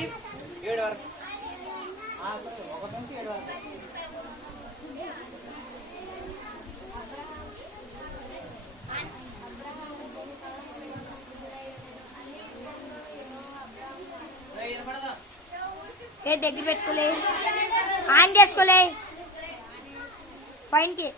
నుంచి 7 వరకు 1 నుంచి 7 వరకు. ఏ దగ్గర పెట్టుకోలే, ఆన్ చేసుకోలే పైనకి.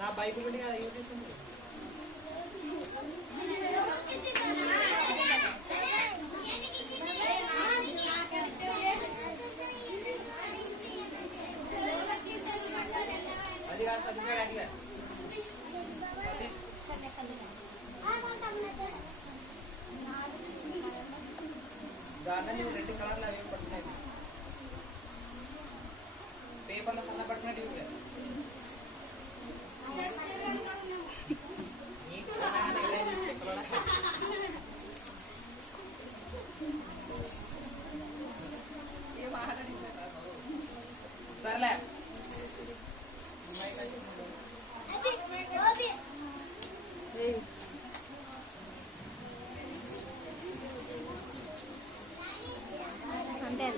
నా బైక్ ఉండి కదా యూజ్ చేస్తుంది. అది కాదు సర్టిఫికేట్ అడిగా దాన్ని 2 కలర్లు అవి పడుతున్నాయి. పేపర్లో సన్న పడుతున్నట్టు యూజ్ సర్లే. అంతే.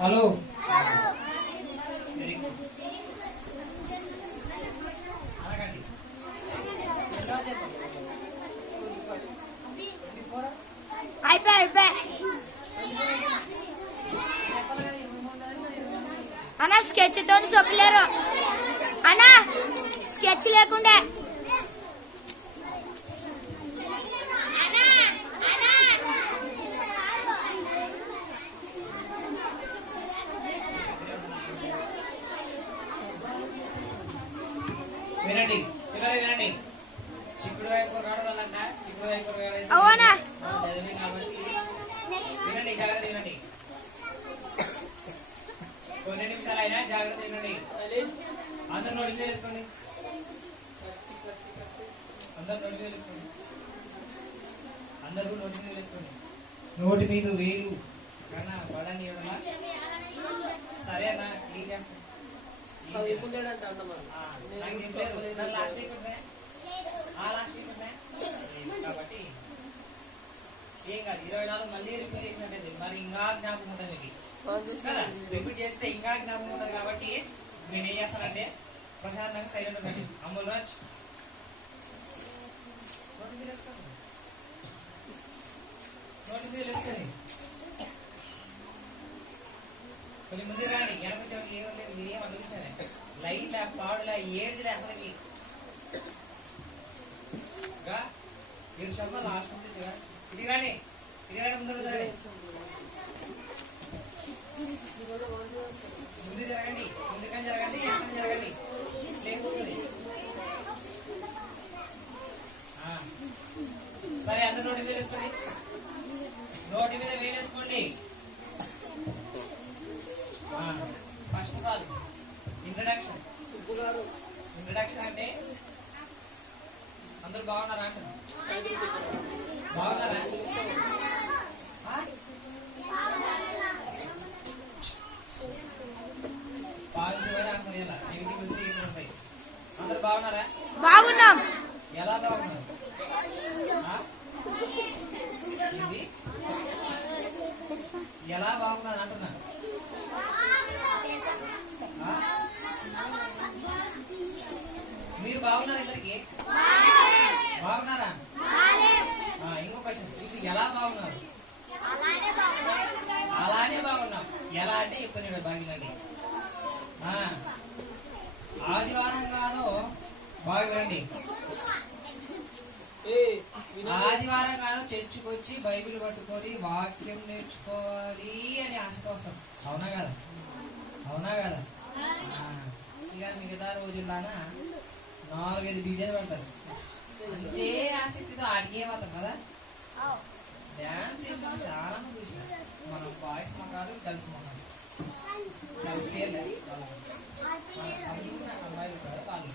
హలో అయిపోయి అన్నా స్కెచ్ తోని చెప్పలేరు అన్నా, స్కెచ్ లేకుండే. వినండి పిల్లలు వినండి. చిక్కుడు వైపు రావడంట, చిక్కుడు వైపు అవునా కాబట్టి వినండి, జాగ్రత్త వినండి. కొన్ని నిమిషాలు అయినా జాగ్రత్త వినండి. అందరు నోటి వేసుకోండి, అందరు నోటి వేసుకోండి, అందరూ నోటి మీద వేసుకోండి. నోటి మీద వేలు కన్నా పడని ఎవరన్నా సరే అన్న క్లీన్ చేస్తాను. కాబట్టి ఏం కాదు, 24 మళ్ళీ రిపీట్ చేసినట్టు మరి ఇంకా జ్ఞాపకం ఉంటుంది కదా. రిపీట్ చేస్తే ఇంకా జ్ఞాపకం ఉంటుంది. కాబట్టి నేను ఏం చేస్తానంటే ప్రశాంతంగా సైలెంట్ ఉండండి. అమ్ముల్ రాజ్ నోటి మీద వేసుకొని కొన్ని ముందు రాని వెనక ఏమలేదు, ఏం అనిపించాను లైట్లా పాడులా ఏడుదిలే అసలుకి ఈర్షమ్మ లాస్ట్ నుంచి ఇది కానీ ముందు జరగండి ముందు జరగండి ముందుకని జరగండి ఎక్కడ జరగండి లేకపోతుంది. సరే అందరు నోటి మీద వేసుకోండి, నోటి మీద వేలేసుకోండి. First of all introduction. Introduction అంటే అందరు బాగున్నారా అంట, బాగున్నారా? అందరు బాగున్నారా? బాగున్నాం. ఎలా బాగున్నారు? ఎలా బాగున్నారు అంటున్నా? మీరు బాగున్నారా? ఇద్దరికి బాగున్నారా? ఇంకో క్వశ్చన్, ఇది ఎలా బాగున్నారు? అలానే బాగున్నాం. ఎలా అంటే చెప్పండి బాగినది. ఆదివారం గాను బాగుండి, ఆదివారం గాను చర్చికి వచ్చి బైబిల్ పట్టుకొని వాక్యం నేర్చుకోవాలి అని ఆశతో వస్తాం. అవునా కదా? అవునా కదా? ఇక మిగతా రోజుల్లానా 4-5 డీజేలు పెడతారు. అంతే ఆసక్తితో ఆడికేమవుతాం కదా. డ్యాన్స్ చేసిన చాలా మంది చూసిన, మనం బాయ్స్ మొక్కలు కలిసి మొక్కలు కలిసి అమ్మాయిలు ఉంటారు వాళ్ళు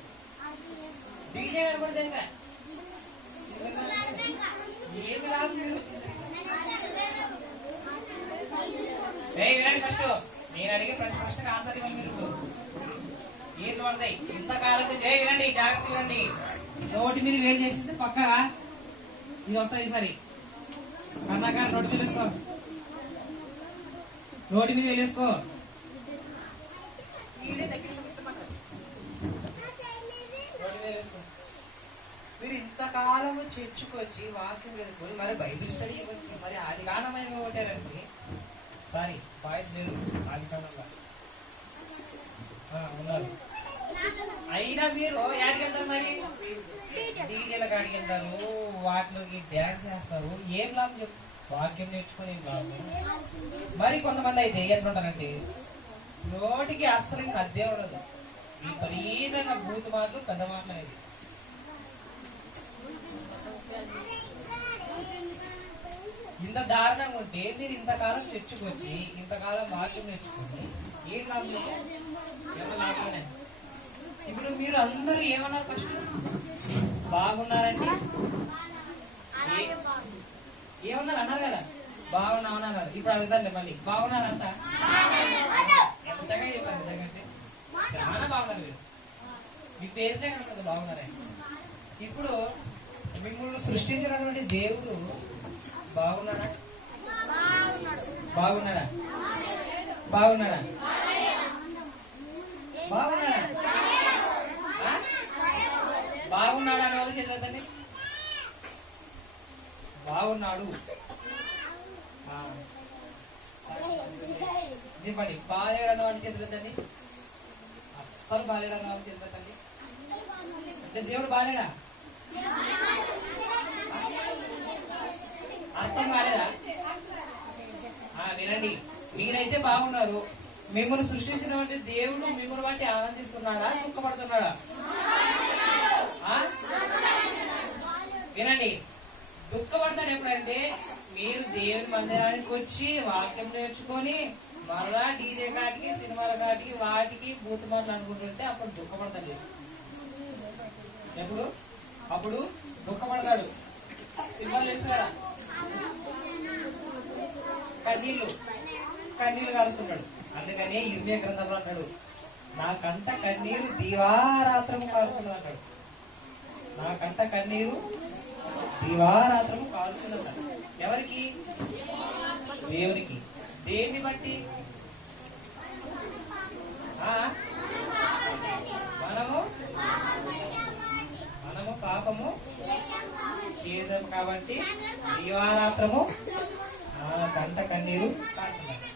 డీజే కనపడితే ఏమి లాభం వచ్చింది? వినండి, ఫస్ట్ నేను అడిగే ప్రతి ప్రశ్నకు ఆన్సర్ ఇవ్వాలి. మీరు ఏట్లు పడతాయి ఇంతకాలం. జై వినండి, జాగ్రత్త వినండి. నోటి మీద వేలు చేసేస్తే పక్కగా ఇది వస్తాయి. ఈసారి కన్నాక నోటి మీద వేసుకో, నోటి మీద వేలేసుకో. మీరు ఇంతకాలం చర్చకొచ్చి వాక్యం వేసుకొని మరి బైబిల్ స్టడీ వచ్చి మరి ఆది కారణమైన కొట్టారంటే సారీ బాయ్స్ లేరు ఆది కాలంలో ఉన్నారు. అయినా మీరు యాడికి వెళ్తారు? మరి డీజేల కాడికి వెళ్తారు, వాటిలోకి డ్యాన్స్ చేస్తారు. ఏం లాభం చెప్పు? వాక్యం నేర్చుకుని ఏం లాభం? మరి కొంతమంది అయితే ఎట్లుంటారంటే నోటికి అస్సలు ఇంకా అద్దే ఉండదు, విపరీతంగా బూతు మాటలు పెద్ద మాటలు అనేది. ఇంత దారుణంగా ఉంటే మీరు ఇంతకాలం చర్చకు వచ్చి ఇంతకాలం వాక్యం నేర్చుకుని ఏం లాభం? లాభమే. ఇప్పుడు మీరు అందరూ ఏమన్నారు? ఫస్ట్ బాగున్నారండి, ఏమన్నారు అన్నారు కదా, బాగున్నా అన్నారు కదా. ఇప్పుడు అడుగుతాను మళ్ళీ, బాగున్నారంతా? ఎంతగా చెప్పారు నిజంగా, చాలా బాగున్నారు మీరు. మీ పేరునే కనుక బాగున్నారండి. ఇప్పుడు మిమ్మల్ని సృష్టించినటువంటి దేవుడు బాగున్నాడా? బాగున్నాడా? బాగున్నాడా? బాగున్నాడా? బాగున్నాడా అని వాళ్ళు చదవద్దండి. బాగున్నాడు చెప్పండి. బాలేడు అన్న వాళ్ళు చదవద్దండి, అస్సలు బాలేడు అన్న వాళ్ళు చదవద్దండి. అంటే దేవుడు బాలేడా? అర్థం కాలేదా? వినండి, మీరైతే బాగున్నారు. మిమ్మల్ని సృష్టించినటువంటి దేవుడు మిమ్మల్ని బట్టి ఆనందిస్తున్నాడా, దుఃఖపడుతున్నాడా? వినండి, దుఃఖపడతాడు ఎప్పుడంటే మీరు దేవుని మందిరానికి వచ్చి వాక్యం నేర్చుకొని మరలా డీజే కాటికి సినిమాల కాటికి వాటికి బూత్ మాటలు అనుకుంటుంటే అప్పుడు దుఃఖపడతాడు. ఎప్పుడు? అప్పుడు దుఃఖపడతాడు. సినిమాలు తెలుస్తాడా? కన్నీళ్లు కారుస్తున్నాడు. అందుకని ఇర్మియా గ్రంథంలో అంటాడు, నా కంట కన్నీరు దివారాత్రము కారుస్తున్నది అంటాడు. నా కంట కన్నీరు దివారాత్రము కారుస్తున్నది. ఎవరికి? దేవునికి. దేన్ని బట్టి? మనము పాపము చేసాము కాబట్టి దివారాత్రము కంట కన్నీరు కారుతున్నది.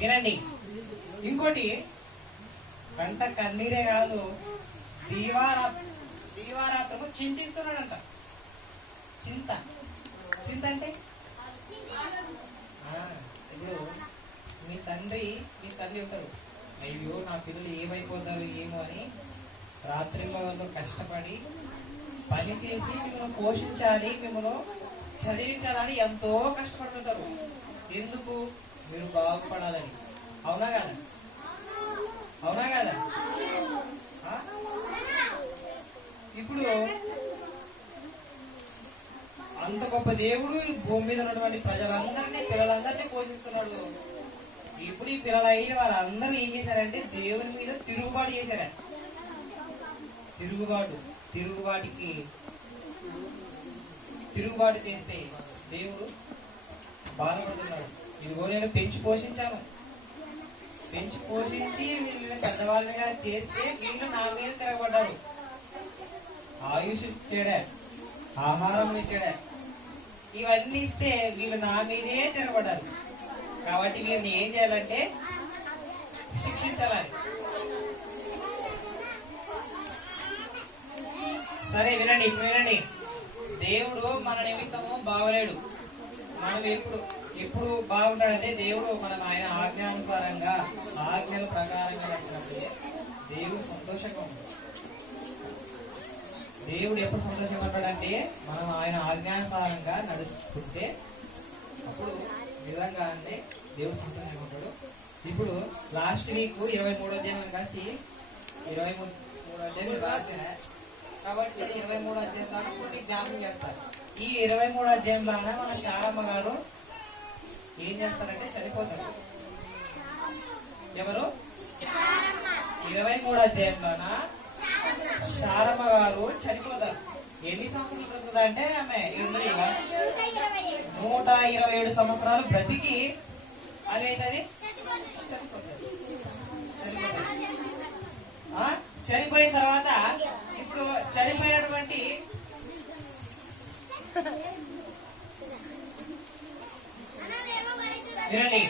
వినండి, ఇంకోటి, కంట కన్నీరే కాదు, దీవారాత్రము చింతిస్తున్నాడంట. చింత. చింత అంటే ఇప్పుడు మీ తల్లి ఉంటారు, అయ్యో నా పిల్లలు ఏమైపోతారు ఏమో అని రాత్రిలో కష్టపడి పని చేసి మిమ్మల్ని పోషించాలి, మిమ్మల్ని చదివించాలని ఎంతో కష్టపడుతుంటారు. ఎందుకు? మీరు బాగుపడాలని. అవునా కదా? అవునా కదా? ఇప్పుడు అంత గొప్ప దేవుడు ఈ భూమి మీద ఉన్నటువంటి ప్రజలందరినీ, పిల్లలందరినీ పోషిస్తున్నాడు. ఇప్పుడు ఈ పిల్లలు అయిన వాళ్ళందరూ ఏం చేశారంటే దేవుని మీద తిరుగుబాటు చేశారు. తిరుగుబాటు చేస్తే దేవుడు బాధపడుతున్నాడు. ఇదిగో నేను పెంచి పోషించాను, పెంచి పోషించి వీళ్ళని పెద్దవాళ్ళగా చేస్తే వీళ్ళు నా మీద తిరగబడ్డారు. ఆయుష్ ఇచ్చాడా, ఆహారం ఇచ్చాడా, ఇవన్నీ ఇస్తే వీళ్ళు నా మీదే తిరగబడ్డారు. కాబట్టి వీరిని ఏం చేయాలంటే శిక్షించాలని. సరే వినండి, ఇప్పుడు వినండి. దేవుడు మన నిమిత్తము బాగలేడు. మనం ఎప్పుడు బాగుంటాడంటే దేవుడు మనం ఆయన ఆజ్ఞానుసారంగా, ఆజ్ఞల ప్రకారంగా నచ్చినప్పుడే దేవుడు సంతోషంగా ఉంటాడు. దేవుడు ఎప్పుడు సంతోషంగా ఉంటాడంటే మనం ఆయన ఆజ్ఞానుసారంగా నడుస్తుంటే అప్పుడు విధంగానే దేవుడు సంతోషంగా ఉంటాడు. ఇప్పుడు లాస్ట్ వీక్ 23వ అధ్యాయం కలిసి 23వ అధ్యాయం రాసిన కాబట్టి 23వ అధ్యాయం పూర్తి జ్ఞాపకం చేస్తారు. ఈ 23వ అధ్యాయంలోనే మన శారమ్మ గారు ఏం చేస్తారంటే చనిపోతారు. ఎవరు? 23వ అధ్యాయంలోన శారమ్మ గారు చనిపోతారు. ఎన్ని సంవత్సరాలు బ్రతుకుతా అంటే ఆమె 127 సంవత్సరాలు బ్రతికి అదేంటది చనిపోయిన తర్వాత ఇప్పుడు చనిపోయినటువంటి వినండి,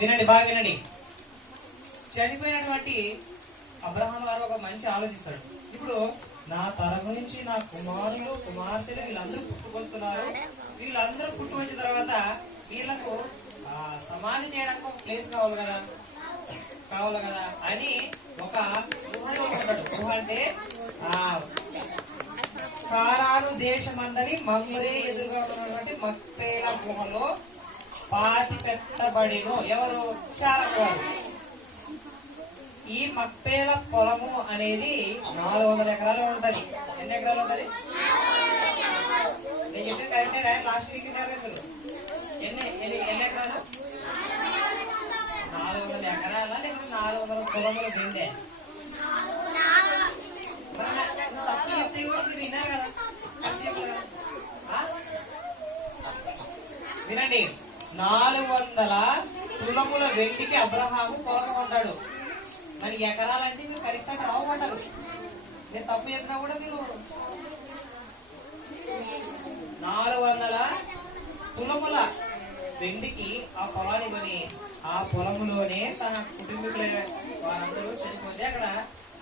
వినండి, బాగా వినండి. చనిపోయినటువంటి అబ్రహాం గారు ఒక మంచి ఆలోచిస్తాడు. ఇప్పుడు నా తరం నుంచి నా కుమారులు కుమార్తెలు వీళ్ళందరూ పుట్టుకొస్తున్నారు. వీళ్ళందరూ పుట్టుకొచ్చిన తర్వాత వీళ్ళకు సమాధి చేయడానికి ఒక ప్లేస్ కావాలి కదా అని ఒక గుహలో ఉంటాడు. గుహ అంటే కానాను దేశమందరి మమ్రే ఎదురుగా ఉన్నటువంటి మక్పేల గుహలో పాతి పెట్టబడిను. ఎవరు? శారమ్మ గారు. ఈ మక్పేల పొలము అనేది 400 ఎకరాలు ఉంటది. ఎన్ని ఎకరాలు ఉంటది? నేను చెప్పిన కరెక్టే కదా? లాస్ట్ వీక్ నెరవేర్చారు. ఎన్ని ఎకరాలు? 400 ఎకరాల లేకపోతే 400 పొలములు తిండే తప్పు చెప్తే కూడా మీరు విన్నారు కదా? వినండి, 400 తులముల వెండికి అబ్రహాము పొలం కొన్నాడు. మరి ఎకరాలంటే మీరు కరెక్ట్ గా రావమంటారు. నేను తప్పు చెప్పినా కూడా మీరు 400 తులముల వెండికి ఆ పొలాన్ని కొని ఆ పొలములోనే తన కుటుంబీకుల వారందరూ చనిపోతే అక్కడ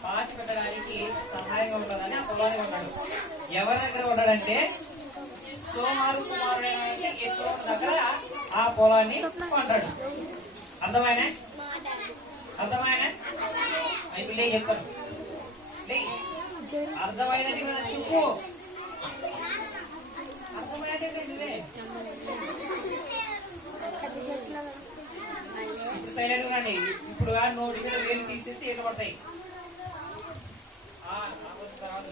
పాతి పెట్టడానికి సహాయంగా ఉంటుందని ఆ పొలాన్ని కొన్నాడు. ఎవరి దగ్గర ఉన్నాడంటే సోమారు కుమారుడైన ఎత్తుల దగ్గర ఆ పొలాన్ని కొంటాడు. అర్థమైన అయిపోయి చెప్తాను. అర్థమైనది కదా చెప్పు. అర్థమైనది నువ్వే ఇప్పుడు సైలెంట్ గా. ఇప్పుడు నోటి మీద వేలు తీసేస్తే ఎట్లా పడతాయి? తర్వాత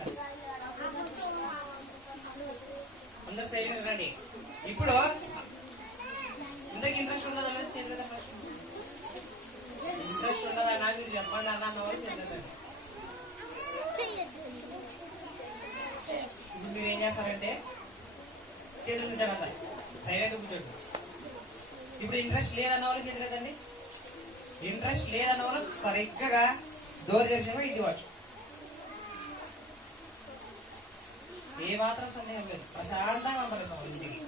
అందరు సైలెంట్ రండి. ఇప్పుడు ఇంతకు ఇంట్రెస్ట్ ఉండదా? ఇంట్రెస్ట్ ఉండదా? మీరు చెప్పండి అన్న వాళ్ళు చెందదండి. ఇప్పుడు మీరు ఏం చేస్తారంటే చేతులు కూర్చోండి, సైలెంట్ కూర్చోండి. ఇప్పుడు ఇంట్రెస్ట్ లేదన్న వాళ్ళు చేతులేదండి. ఇంట్రెస్ట్ లేదన్న వాళ్ళు సరిగ్గా డోర్ తెరిచిన ఇంటికి వచ్చు. ఏ మాత్రం సందేహం లేదు, ప్రశాంతంగా పంపిస్తాం ఇంటికి.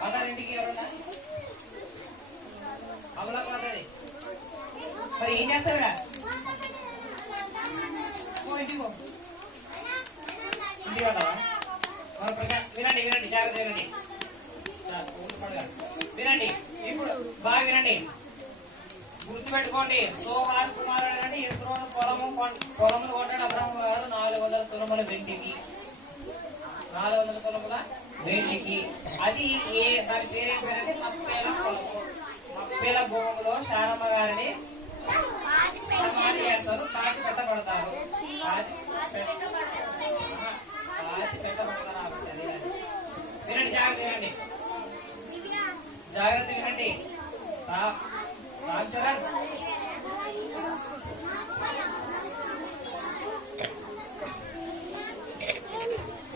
పదాలు ఇంటికి ఎవరన్నా అమలా పోతుంది. మరి ఏం చేస్తావిడా? ఇంటికి వెళ్దామా? వినండి వినండి, జాగ్రత్త వినండి, వినండి. ఇప్పుడు బాగా వినండి, గుర్తుపెట్టుకోండి. సోహార్ కుమారుడు అంటే ఎత్రోను పొలములు కొట్టాడు అబ్రహాము గారు 400 తులముల వెండికి. 400 తులముల వెండికి. అది దాని పేరేం పేరంటే మక్పేల పొలము. మక్పేల భూమిలో శారమ్మ గారిని సమాధి చేస్తారు, పాతి పెట్టబడతారు. వినండి, జాగ్రత్త వినండి, జాగ్రత్త వినండి. రామ్ చరణ్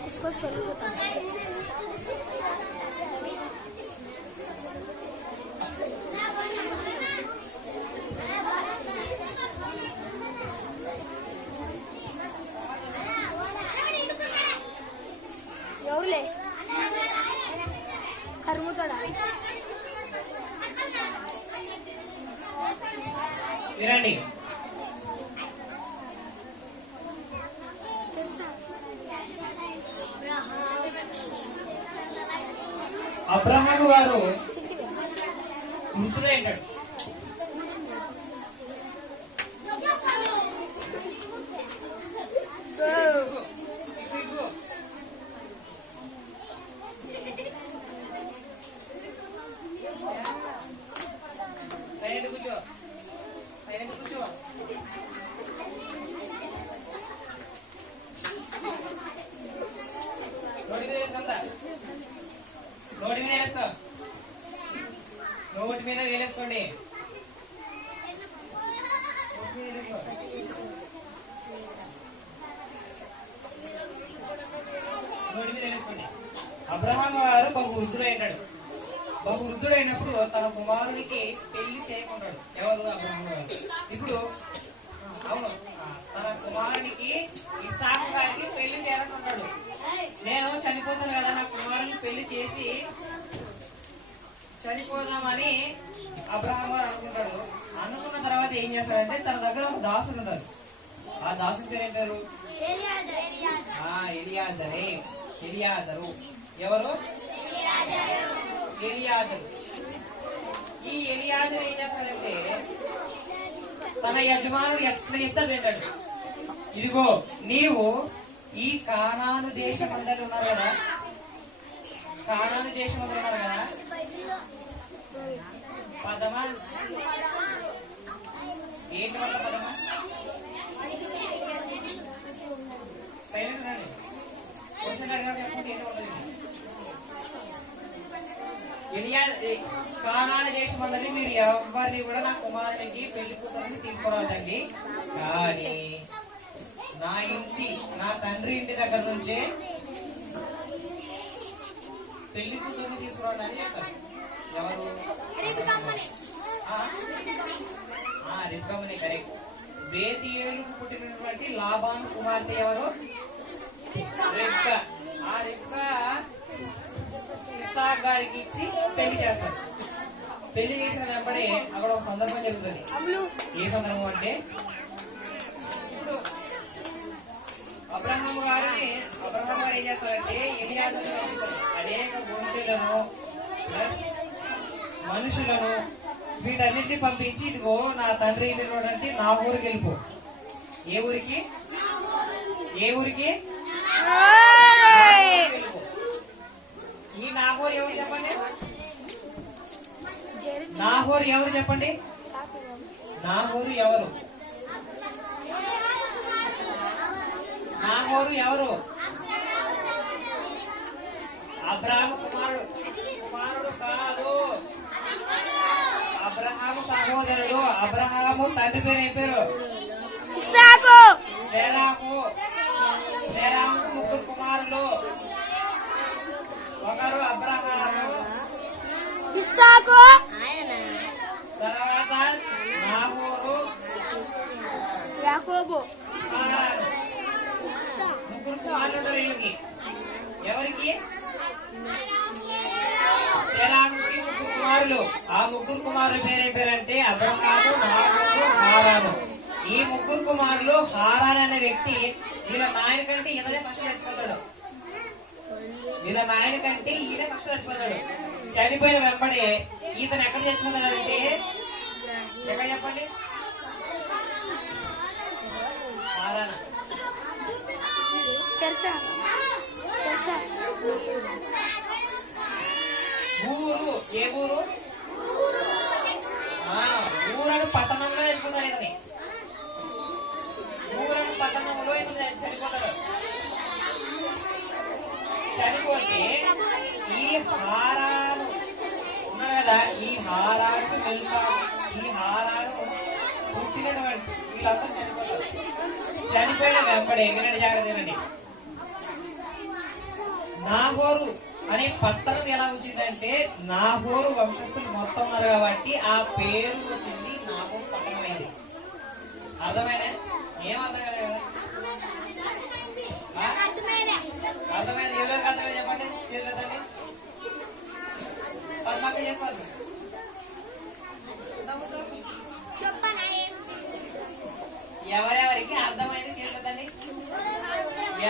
इसको चलो ఎవరులే కరుముతాడా వినండి. అబ్రహాము గారు మృతుడైనాడు. సైలెంట్ కూర్చో, సైలెంట్ కూర్చో. నోటి మీద వేసుకుందా, నోటి మీద వేసుకో, నోటి మీద వేలేసుకోండి. నోటి మీద వేసుకోండి. అబ్రహాం గారు బహు వృద్ధుడైనాడు. బహు వృద్ధుడైనప్పుడు తన కుమారునికి పెళ్లి చేయకుంటాడు. ఎవరు? అబ్రహాం గారు. ఇప్పుడు అవును, తన కుమారునికి ఇస్సాకు గారికి పెళ్లి చేయాలనుకుంటాడు. నేను చనిపోతాను కదా, నా కుమారుని పెళ్లి చేసి చనిపోదామని అబ్రహాం గారు అనుకుంటాడు. అనుకున్న తర్వాత ఏం చేస్తాడంటే తన దగ్గర ఒక దాసుడు ఉంటాడు. ఆ దాసుడి పేరు ఏం పేరు? ఎలియాజరు. ఎవరు? ఎలియాజరు. ఈ ఎలియాజరు ఏం చేస్తాడంటే తన యజమానుడు ఎట్లా చెప్తాడు ఏంటాడు, ఇదిగో నీవు ఈ కానాను దేశం అందరూ ఉన్నారు కదా, కానాను దేశం అందరూ ఉన్నారు కదా, పదమా ఏంటి వల్ల పదమా? సైలెంట్ రండి, క్వశ్చన్ అడిగినప్పుడు ఏంటి వల్ల? కానాను దేశం అందరి మీరు ఎవరిని కూడా నా కుమారునికి పెళ్లి కూతురిని తీసుకురాదండి, కానీ నా తండ్రి ఇంటి దగ్గర నుంచే పెళ్లి కూతుర్ని తీసుకురావడానికి చెప్తారు. ఎవరు? రిబ్కామని. కరెక్ట్. బేతియేలుకు పుట్టినటువంటి లాబాను కుమార్తె ఎవరు? రిబ్కా. ఆ రిబ్కా ఇస్సాకు గారికి ఇచ్చి పెళ్లి చేస్తారు. పెళ్లి చేసిన వెంబడే అక్కడ ఒక సందర్భం జరుగుతుంది. ఏ సందర్భం అంటే ఇప్పుడు అబ్రహాం గారు ఏం చేస్తారంటే ఎలియాజరుని పంపిస్తారు. అనేక గొంతులను ప్లస్ మనుషులను వీటన్నిటిని పంపించి ఇదిగో నా తండ్రి ఇంటి నా ఊరికి వెళ్ళిపో. ఏ ఊరికి? ఏ ఊరికి? వెళ్ళిపో. ఈ నాహోరు ఎవరు చెప్పండి? నాహోరు ఎవరు చెప్పండి? నాహోరు ఎవరు? నాహోరు ఎవరు? అబ్రహాము కుమారుడు కాదు, అబ్రహాము సహోదరుడు. అబ్రహాము తండ్రి పేరు ఏం పేరు? ఇస్సాకు. శేరాకు. శేరాకు ముగ్గురు కుమారులు. ఒకరు అబ్రహాము, ఇస్సాకు, తర్వాత నాహోరు, యాకోబు. ముగ్గురు కుమారులు వీళ్ళకి. ఎవరికి? శేరాకుకి ముగ్గురు కుమారులు. ఆ ముగ్గురు కుమారుల పేరు ఏం పేరంటే అబ్రహాము, నాహోరు, హారాను. ఈ ముగ్గురు కుమారులు హారాన్ అనే వ్యక్తి వీళ్ళ నాయన కంటే ఈయననే ఫస్ట్ చచ్చిపోతాడు. వీళ్ళ నాయన కంటే ఈయన ఫస్ట్ చచ్చిపోతాడు. చనిపోయిన వెంబడి ఈతను ఎక్కడ చచ్చిపోతాడు అంటే ఎక్కడ చెప్పండి? హారానా ఊరు. ఏ ఊరు? ఊరని పట్టణంలో చనిపోతాడు. ఇతని ఊరని పట్టణంలో ఇతను చనిపోతాడు. చనిపోతే ఈ హారాను ఉన్నాడు కదా, ఈ హారానికి వెళ్తాడు. ఈ హారాను పుట్టినటువంటి వీళ్ళంతా చనిపోతారు. చనిపోయిన వెంబడే వినండి, జాగ్రత్తనండి. నాహోరు అనే పట్టణం ఎలా వచ్చిందంటే నాహోరు వంశస్థులు మొత్తం ఉన్నారు కాబట్టి ఆ పేరు వచ్చింది. నాహోరు పట్టణం అయింది. అర్థమైనా? ఏం అర్థం కాలేదు కదా? అర్థమైంది. ఎవరికి అర్థమైంది చెప్పండి. చేతులెత్తండి. పద్మక్క చెప్పాలి. ఎవరెవరికి అర్థమైంది చేతులెత్తండి.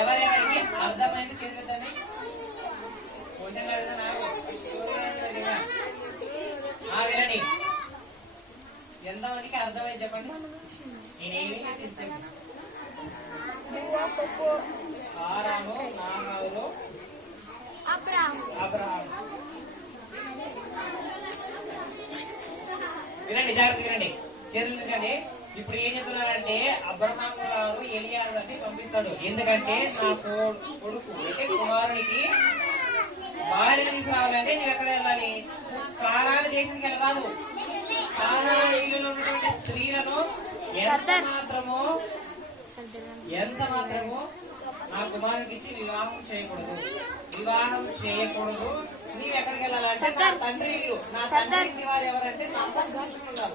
ఎవరెవరికి అర్థమైంది చేతులెత్తండి. వినండి, ఎంతమందికి అర్థమైంది చెప్పండి. నేనేమి హారాను, నాహారు, అబ్రహాము. వినండి, జాగ్రత్త వినండి, చేతులు ఎందుకండి. ఇప్పుడు ఏం చెప్తున్నారంటే అబ్రహాము గారు ఎలియాజరుని పంపిస్తాడు. ఎందుకంటే నా కొడుకు అంటే కుమారునికి భార్యను తీసుకురావాలంటే నువ్వు ఎక్కడ వెళ్ళాలి? కానాను దేశానికి వెళ్ళరాదు. కానాను ఇల్లులో ఉన్నటువంటి స్త్రీలను ఎంత మాత్రము నా కుమారునికి ఇచ్చి వివాహం చేయకూడదు. నీవు ఎక్కడికి వెళ్ళాలంటే నా తండ్రి ఇల్లు. నా తండ్రి వారు ఎవరంటే నా కుటుంబీకులు.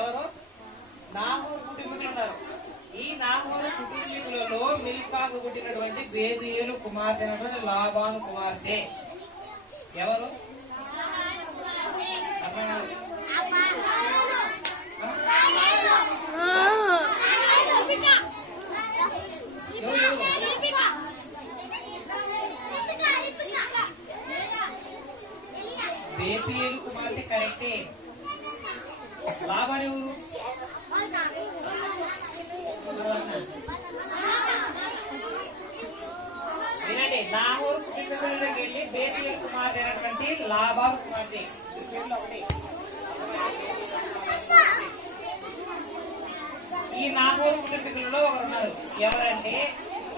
ఎవరు? నాహోరు కుటుంబీకులు ఉన్నారు. ఈ నాహోరు కుటుంబీకులలో మిల్కాకు పుట్టినటువంటి బేతుయేలు కుమార్తె లాబాను కుమార్తె ఎవరు? బేతుయేలు కుమార్తె కరెక్టే. లాబాను ఎవరు? వినండి, నాహోరు కుటుంబీకులలోకి వెళ్ళి బేతుయేలు కుమార్తె అయినటువంటి లాబాను కుమార్తె. ఈ నాహోరు కుటుంబీకులలో ఒకరు ఉన్నారు. ఎవరంటే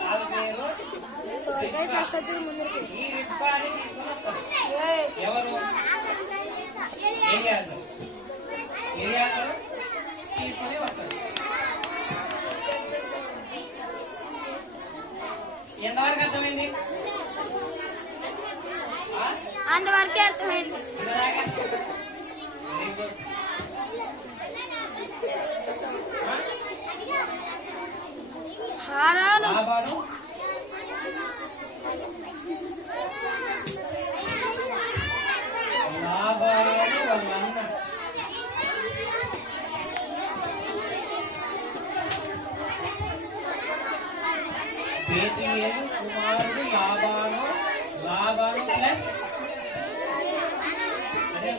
వాళ్ళ పేరు ఈ రిబ్కా అని తీసుకుని వస్తారు. ఎవరు? ఎలియాజరు తీసుకుని వస్తారు. ఎంతవరకు అర్థమైంది? అంతవరకే అర్థమైంది. హారాను బేతుయేలు కుమారుడు లాబాను. లాబాను ప్లస్ అదే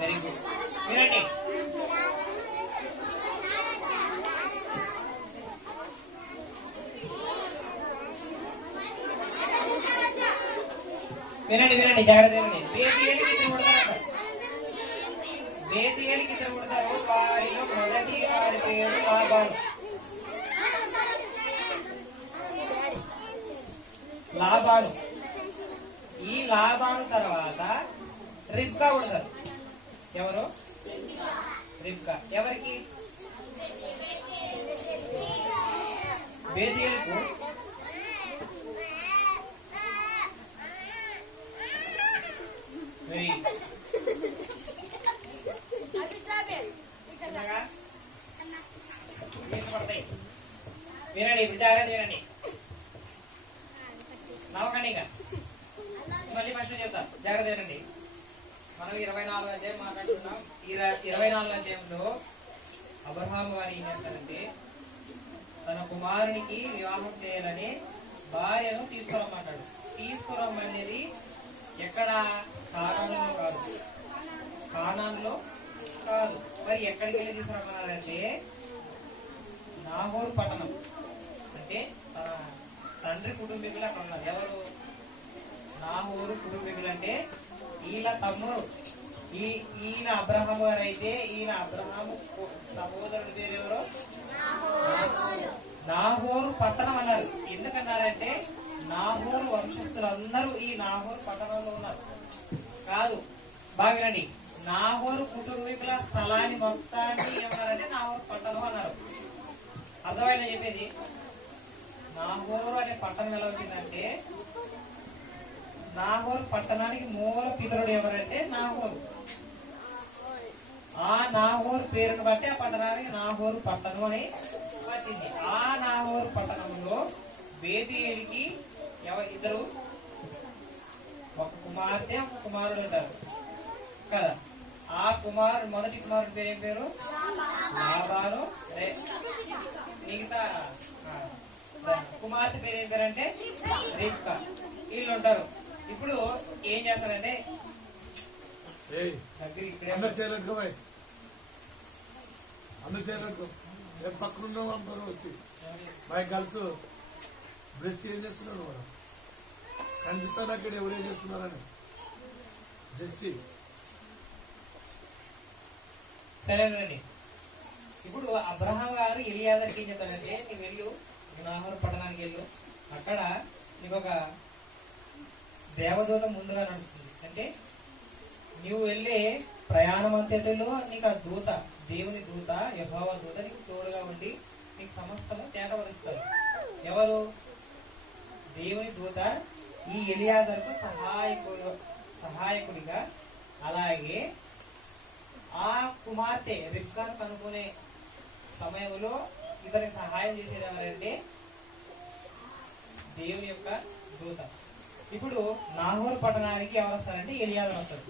వెరీ గుడ్. వినండి, వినండి వినండి, జాగ్రత్త వినండి. బేతుయేలుకి ఇద్దరు పుడతారు. బేతుయేలుకి ఇద్దరు పుడతారు. వారిలో మొదటి వారి పేరు లాబాను. లాబాను. ఈ లాబాను తర్వాత రిబ్కా పుడతారు. ఎవరు? రిబ్కా. ఎవరికి? బేతుయేలుకు వినండి, ఇప్పుడు జాగ్రత్త వినండి, నవ్వకండి. ఇంకా మళ్ళీ ఫస్ట్ చెప్తాను, జాగ్రత్త వినండి. మనం 24వ అధ్యాయం మాట్లాడుతున్నాం. ఈ 24వ అధ్యాయంలో అబ్రహాము గారు ఏం చేస్తారంటే తన కుమారునికి వివాహం చేయాలని భార్యను తీసుకురమ్మంటాడు. తీసుకురమ్మనేది ఎక్కడ? కానానులో కాదు. కానానులో కాదు. మరి ఎక్కడికి వెళ్ళి తీసుకురమ్మన్నారంటే నాహోరు పట్టణం. అంటే తన తండ్రి కుటుంబీకులు అక్కడ ఉన్నారు. ఎవరు? నాహోరు కుటుంబీకులు అంటే ఈయన తమ్ముడు. ఈయన అబ్రహాము గారు అయితే ఈయన అబ్రహాము సహోదరుడి పేరు ఎవరు? నాహోరు పట్టణం అన్నారు. ఎందుకన్నారంటే నాహోరు వంశస్థులందరూ ఈ నాహోరు పట్టణంలో ఉన్నారు. కాదు, బాగా వినండి. నాహోరు కుటుంబీకుల స్థలాన్ని మొత్తాన్ని ఏమన్నారంటే నాహోరు పట్టణం అన్నారు. అర్థమైనా చెప్పేది? నాహోరు అనే పట్టణం ఎలా వచ్చిందంటే నాహోరు పట్టణానికి మూల పితరుడు ఎవరంటే నాహోరు. ఆ నాహోరు పేరును బట్టి ఆ పట్టణానికి నాహోరు పట్టణం అని వచ్చింది. ఆ నాహోరు పట్టణంలో బేతేలికి ఇద్దరు, ఒక కుమార్తె ఒక కుమారుడు ఉంటారు కదా. ఆ మొదటి కుమారుడు పేరు ఏం పేరు? లాబాను. మిగతా కుమార్తె పేరు ఏం పేరు అంటే రిబ్కా. వీళ్ళు ఉంటారు. ఇప్పుడు ఏం చేస్తారంటే పక్కన వచ్చి మై గర్ల్స్ బ్రష్ ఏం చేస్తున్నాడు మనం కనిపిస్తాడు అక్కడ ఎవరేం చేస్తున్నారని జెస్సీ. సరేనండి. ఇప్పుడు అబ్రహాం గారు ఎలియాజర్కి ఏం చెప్తాడంటే నీవు వెళ్ళు, నాహోరు పట్టణానికి వెళ్ళు, అక్కడ నీకు ఒక దేవదూత ముందుగా నడుస్తుంది. అంటే నువ్వు వెళ్ళే ప్రయాణం అంతటిలో నీకు ఆ దూత, దేవుని దూత, యెహోవా దూత నీకు తోడుగా ఉండి నీకు సమస్తము తేటపరుస్తారు. ఎవరు? దేవుని దూత ఈ ఎలియాజరుకు సహాయకుడిగా. అలాగే ఆ కుమార్తె రిబ్కాను కనుక్కునే సమయంలో ఇతనికి సహాయం చేసేది ఎవరంటే దేవుని యొక్క దూత. ఇప్పుడు నాహోరు పట్టణానికి ఎవరు వస్తారంటే ఎలియాజరు వస్తాడు.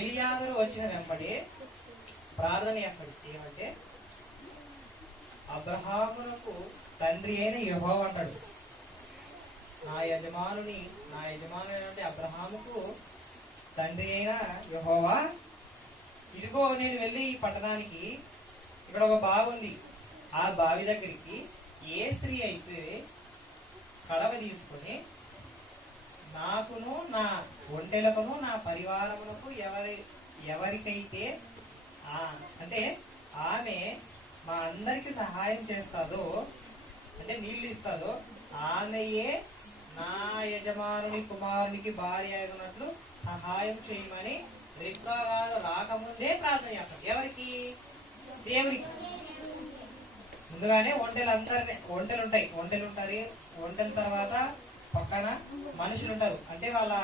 ఎలియాజరు వచ్చిన వెంబడి ప్రార్థన చేస్తాడు. ఏమంటే అబ్రహామునకు తండ్రి అయిన యెహోవా అంటాడు. నా యజమాను అంటే అబ్రహాముకు తండ్రి అయిన యెహోవా, ఇదిగో నేను వెళ్ళి ఈ పట్టణానికి, ఇక్కడ ఒక బావి ఉంది, ఆ బావి దగ్గరికి ఏ స్త్రీ అయితే కడవ తీసుకొని నాకును నా ఒంటెలకును నా పరివారమునకు ఎవరికైతే అంటే ఆమె మా అందరికి సహాయం చేస్తాదో, అంటే నీళ్ళు ఇస్తాదో, ఆమెయే నా యజమానుని కుమారునికి భార్య అయినట్లు సహాయం చేయమని రిబ్కా గారు రాకముందే ప్రార్థన చేస్తాడు. ఎవరికి? దేవుడికి. ముందుగానే ఒంటెలు ఉంటాయి. ఒంటెల తర్వాత పక్కన మనుషులు ఉంటారు. అంటే వాళ్ళ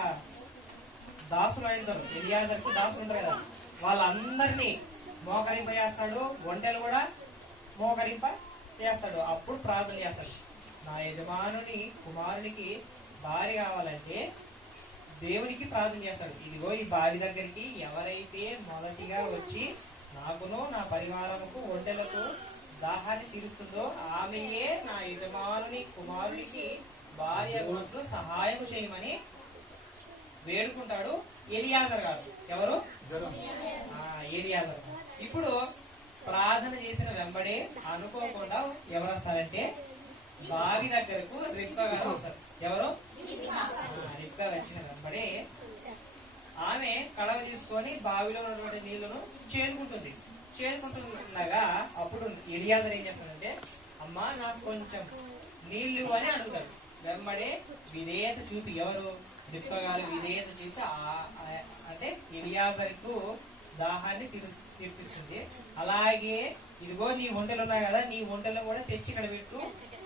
దాసులు అంటారు. ఎలియాజరుకు దాసులు ఉంటారు కదా, వాళ్ళందరినీ మోకరింప చేస్తాడు. ఒంటెలు కూడా మోకరింప చేస్తాడు. అప్పుడు ప్రార్థన చేస్తాడు. నా యజమానుని కుమారునికి భార్య కావాలంటే దేవునికి ప్రార్థన చేస్తాడు. ఇదిగో ఈ బావి దగ్గరికి ఎవరైతే మొదటిగా వచ్చి నాకును నా పరివారముకు ఒంటెలకు దాహాన్ని తీరుస్తుందో ఆమెయే నా యజమానుని కుమారునికి భార్య కొరకు సహాయం చేయమని వేడుకుంటాడు ఎలియాజర్ గారు. ఎవరు? ఎలియాజర్. ఇప్పుడు ప్రార్థన చేసిన వెంబడే అనుకోకుండా ఎవరు వస్తారంటే బావి దగ్గరకు రిబ్కా గారు వస్తారు. ఎవరు? రిబ్కా వచ్చిన వెంబడే ఆమె కడవ తీసుకొని బావిలో ఉన్నటువంటి నీళ్లను చేదుకుంటుండగా అప్పుడు ఎలియాజర్ ఏం చేస్తాడంటే అమ్మా నాకు కొంచెం నీళ్లు అని అడుగుతాడు. వెంబడే విధేయత చూపి, ఎవరు? రిబ్కా గారు విధేయత చూపి అంటే ఎలియాజర్కు దాహాన్ని తీర్పిస్తుంది. అలాగే ఇదిగో నీ ఒంటెలు ఉన్నాయి కదా, నీ ఒంటెలను కూడా తెచ్చి ఇక్కడ పెట్టు,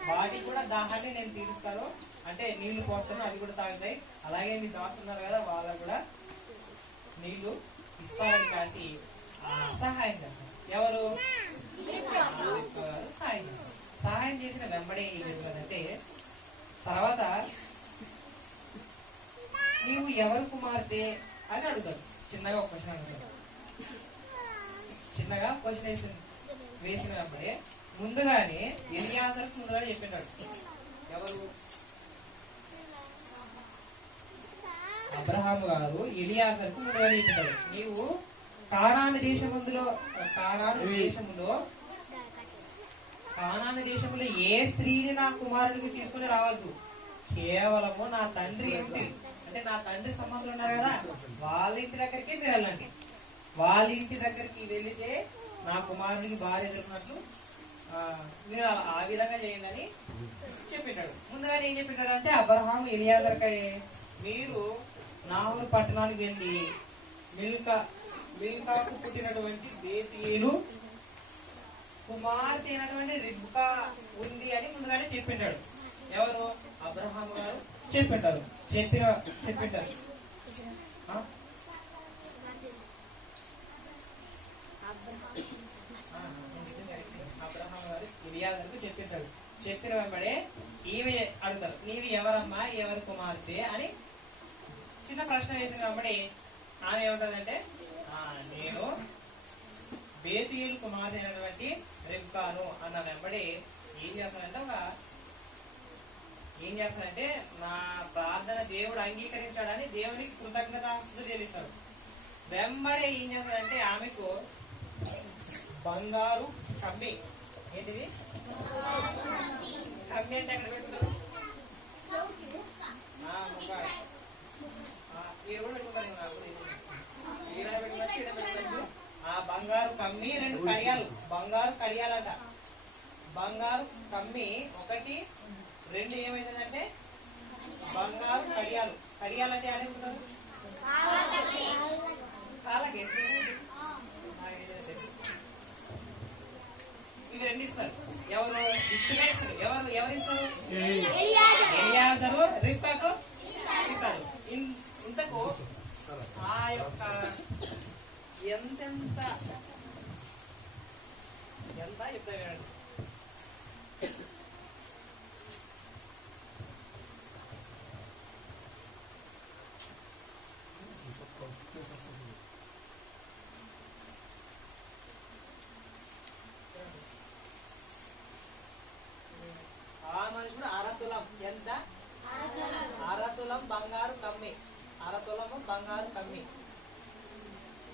వాటికి కూడా దాహాన్ని నేను తీరుస్తాను, అంటే నీళ్లు పోస్తాను, అది కూడా తాగుతాయి. అలాగే మీ దాసులు ఉన్నారు కదా, వాళ్ళకు కూడా నీళ్లు ఇస్తారని కాసి సహాయం చేస్తారు. ఎవరు? సహాయం చేస్తారు. సహాయం చేసిన వెంబడే ఏం జరుగుతుందంటే తర్వాత నీవు ఎవరు కుమార్తె అని అడుగుతాడు. చిన్నగా ఒక క్వశ్చన్ వేసింది. వేసిన వెంబడే ముందుగానే ఎలియాజరుకు ముందుగానే చెప్పినాడు. ఎవరు? అబ్రహాము గారు ఎలియాజరుకు ముందుగానే చెప్పినాడు, నీవు కానాను దేశములో ఏ స్త్రీని నా కుమారుడికి తీసుకుని రావద్దు, కేవలము నా తండ్రి ఇంటి అంటే నా తండ్రి సంబంధులు ఉన్నారు కదా వాళ్ళ ఇంటి దగ్గరికి మీరు వెళ్ళండి. వాళ్ళ ఇంటి దగ్గరికి వెళితే నా కుమారుడికి భార్య దొరికినట్లు మీరు ఆ విధంగా చేయండి అని చెప్పినాడు. ముందుగా ఏం చెప్పినాడు అంటే అబ్రహాము ఎలియాజరుకై మీరు నాహోరు పట్టణానికి వెళ్ళి మిల్కాకు పుట్టినటువంటి బేతీలు కుమార్తె అయినటువంటి రిబ్కా ఉంది అని ముందుగానే చెప్పింటాడు. ఎవరు? అబ్రహాము గారు చెప్పింటారు. అబ్రహాము గారు ఎలియాజరుకు చెప్పింటాడు. చెప్పిన వెంబడే ఈమె అడుగుతారు, నీవి ఎవరమ్మా, ఎవరి కుమార్తె అని చిన్న ప్రశ్న వేసిన వెంబడి ఆమె ఏమంటుందంటే నేను బేతీయులు కుమార్తె అయినటువంటి రిబ్కాను అన్న వెంబడి ఏం చేస్తానంటే నా ప్రార్థన దేవుడు అంగీకరించాడని దేవునికి కృతజ్ఞతాస్తుతులు చెల్లిస్తాడు. వెంబడే ఏం చేస్తాడంటే ఆమెకు బంగారు కమ్మి, ఏంటిది కమ్మి అంటే ఎక్కడ పెట్టుకున్నారు? ఆ బంగారు కమ్మి 2 కడియాలు, బంగారు కడియాలట. బంగారు కమ్మి 1, 2 ఏమైందంటే బంగారు కడియాలు. కడియాలు అంటే ఆడేస్తున్నారు కాళ్ళకి ఇవి 2 ఇస్తారు. ఎవరు ఇస్తారు? ఎవరు ఇస్తారు? ఎలియాజరు రిబ్కాకు ఇస్తారు. ఇంతకు ఆ యొక్క ఎంత చెప్తా వినండి. ఆ మనుషుడు 1/2 తులం. ఎంత? 1/2 తులం బంగారు కమ్మి. 1/2 తులము బంగారు కమ్మి.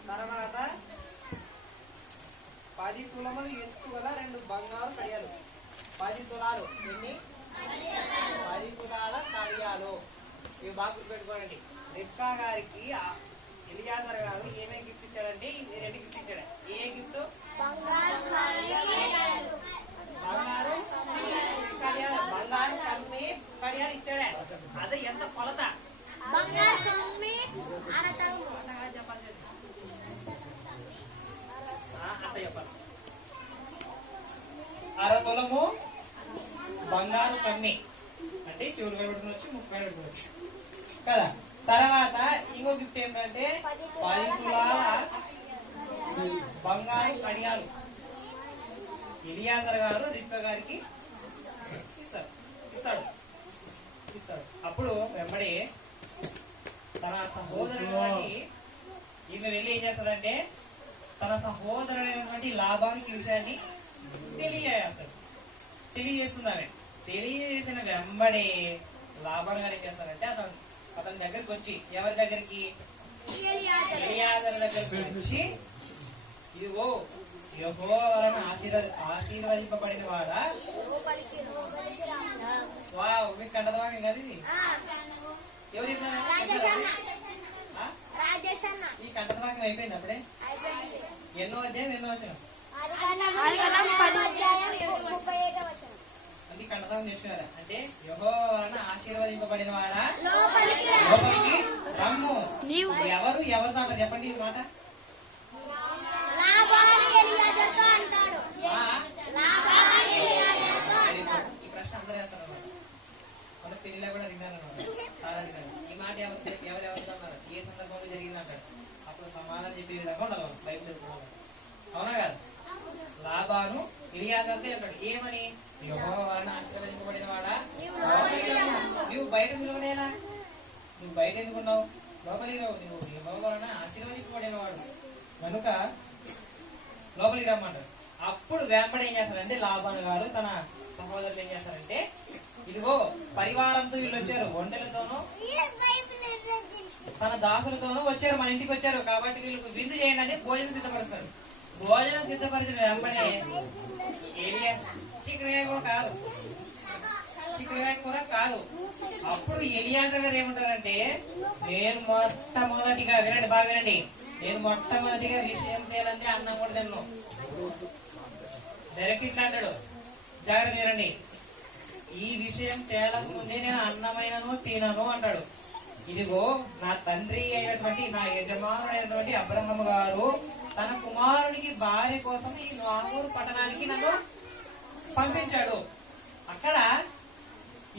తర్వాత 10 తులములు ఎత్తు గల 2 బంగారు కడియాలు. 10 తులాలు. ఎన్ని? 10 తులాల కడియాలు. ఇవి బాగా గుర్తుపెట్టుకోండి. రిబ్కా గారికి ఎలియాజరు గారు ఏమేమి గిఫ్ట్ ఇచ్చాడంటే ఈ 2 గిఫ్ట్ ఇచ్చాడు. ఏ గిఫ్ట్? బంగారు కడియాలు, బంగారు కమ్మి కడియాలు ఇచ్చాడే. అదే ఎంత కొలత? అట్లా చెప్పాలి. 1/2 తులము బంగారు కమ్మి అంటే చెవులు పెట్టుకోవచ్చు, ముక్కు పెట్టుకోవచ్చు కదా. తర్వాత ఇంకో గిఫ్ట్ ఏంటంటే 10 తులాల బంగారు కడియాలు ఎలియాజరు గారు రిబ్కా గారికి ఇస్తాడు. అప్పుడు వెంబడి తన సహోదరుడి ఈమె వెళ్ళి ఏం చేస్తుందంటే తన సహోదరుడైనటువంటి లాభానికి విషయాన్ని తెలియజేస్తుంది. ఆమె తెలియజేసిన వెంబడే లాభాన్ని గారు ఏం చేస్తారంటే అతని దగ్గరికి వచ్చి, ఎవరి దగ్గరికి? ఎలియాజరు దగ్గరికి వచ్చి, ఇదిగో యెహోవా వలన ఆశీర్వదింపబడిన వాడా. వావ్, మీకు కంటదవాకి కదా ఇది. ఎవరు చెప్పారు? ఈ కంటదవాక్యం అయిపోయింది అప్పుడే. ఎన్నో అధ్యాయం ఎన్నో వచనం? అది కంటదవాకం నేర్చుకున్నారా? అంటే యెహోవా వలన ఆశీర్వదింపబడిన వాడా లోపలికి రమ్ము. ఎవరు దాకా చెప్పండి ఈ మాట. ఈ ప్రశ్న అందరూ వేస్తారు. మన పెళ్లిలో కూడా విన్నారన్నమాట. ఈ మాట ఎవరెవరు ఏ సందర్భంలో జరిగిందంటారు. అప్పుడు సమాధానం చెప్పే విధంగా ఉండాలి బైబిల్ తెలుసుకోవాలి. అవునా కాదు? లాబాను ఎలియాజరుతో అంటాడు ఏమని? యెహోవా వలన ఆశీర్వదింపబడిన వాడా నువ్వు బయట నిలబడేలా, నువ్వు బయట ఎందుకున్నావు? లోపలికి రావు. నువ్వు యెహోవా వలన ఆశీర్వదింపబడిన వాడు కనుక లోపలికి రమ్మంటాడు. అప్పుడు వెంబడి ఏం చేస్తారంటే లాబాను గారు తన సహోదరులు ఏం చేస్తారంటే, ఇదిగో పరివారంతో వీళ్ళు వచ్చారు, ఒంటెలతోనూ తన దాసులతోనూ వచ్చారు, మన ఇంటికి వచ్చారు కాబట్టి వీళ్ళకి విందు చేయండి అని భోజనం సిద్ధపరుస్తాడు. భోజనం సిద్ధపరిచిన వెంబడే ఏలియా చిక్కుడుకాయ కూడా కాదు, చిక్కుడుకాయ కూర కాదు. అప్పుడు ఎలియాజర్ గారు ఏమంటారంటే, నేను మొట్టమొదటిగా వినండి, బాగా వినండి, నేను మొట్టమొదటిగా విషయం తేలంటే అన్నం కూడా తిన్నాను. డైరెక్ట్ ఇట్లా అంటాడు, జాగ్రత్త వినండి, ఈ విషయం తేలక ముందే నేను అన్నమైనను తినను అంటాడు. ఇదిగో నా తండ్రి అయినటువంటి నా యజమానుడైనటువంటి అబ్రహం గారు తన కుమారునికి భార్య కోసం ఈ నాహూరు పట్టణానికి నన్ను పంపించాడు. అక్కడ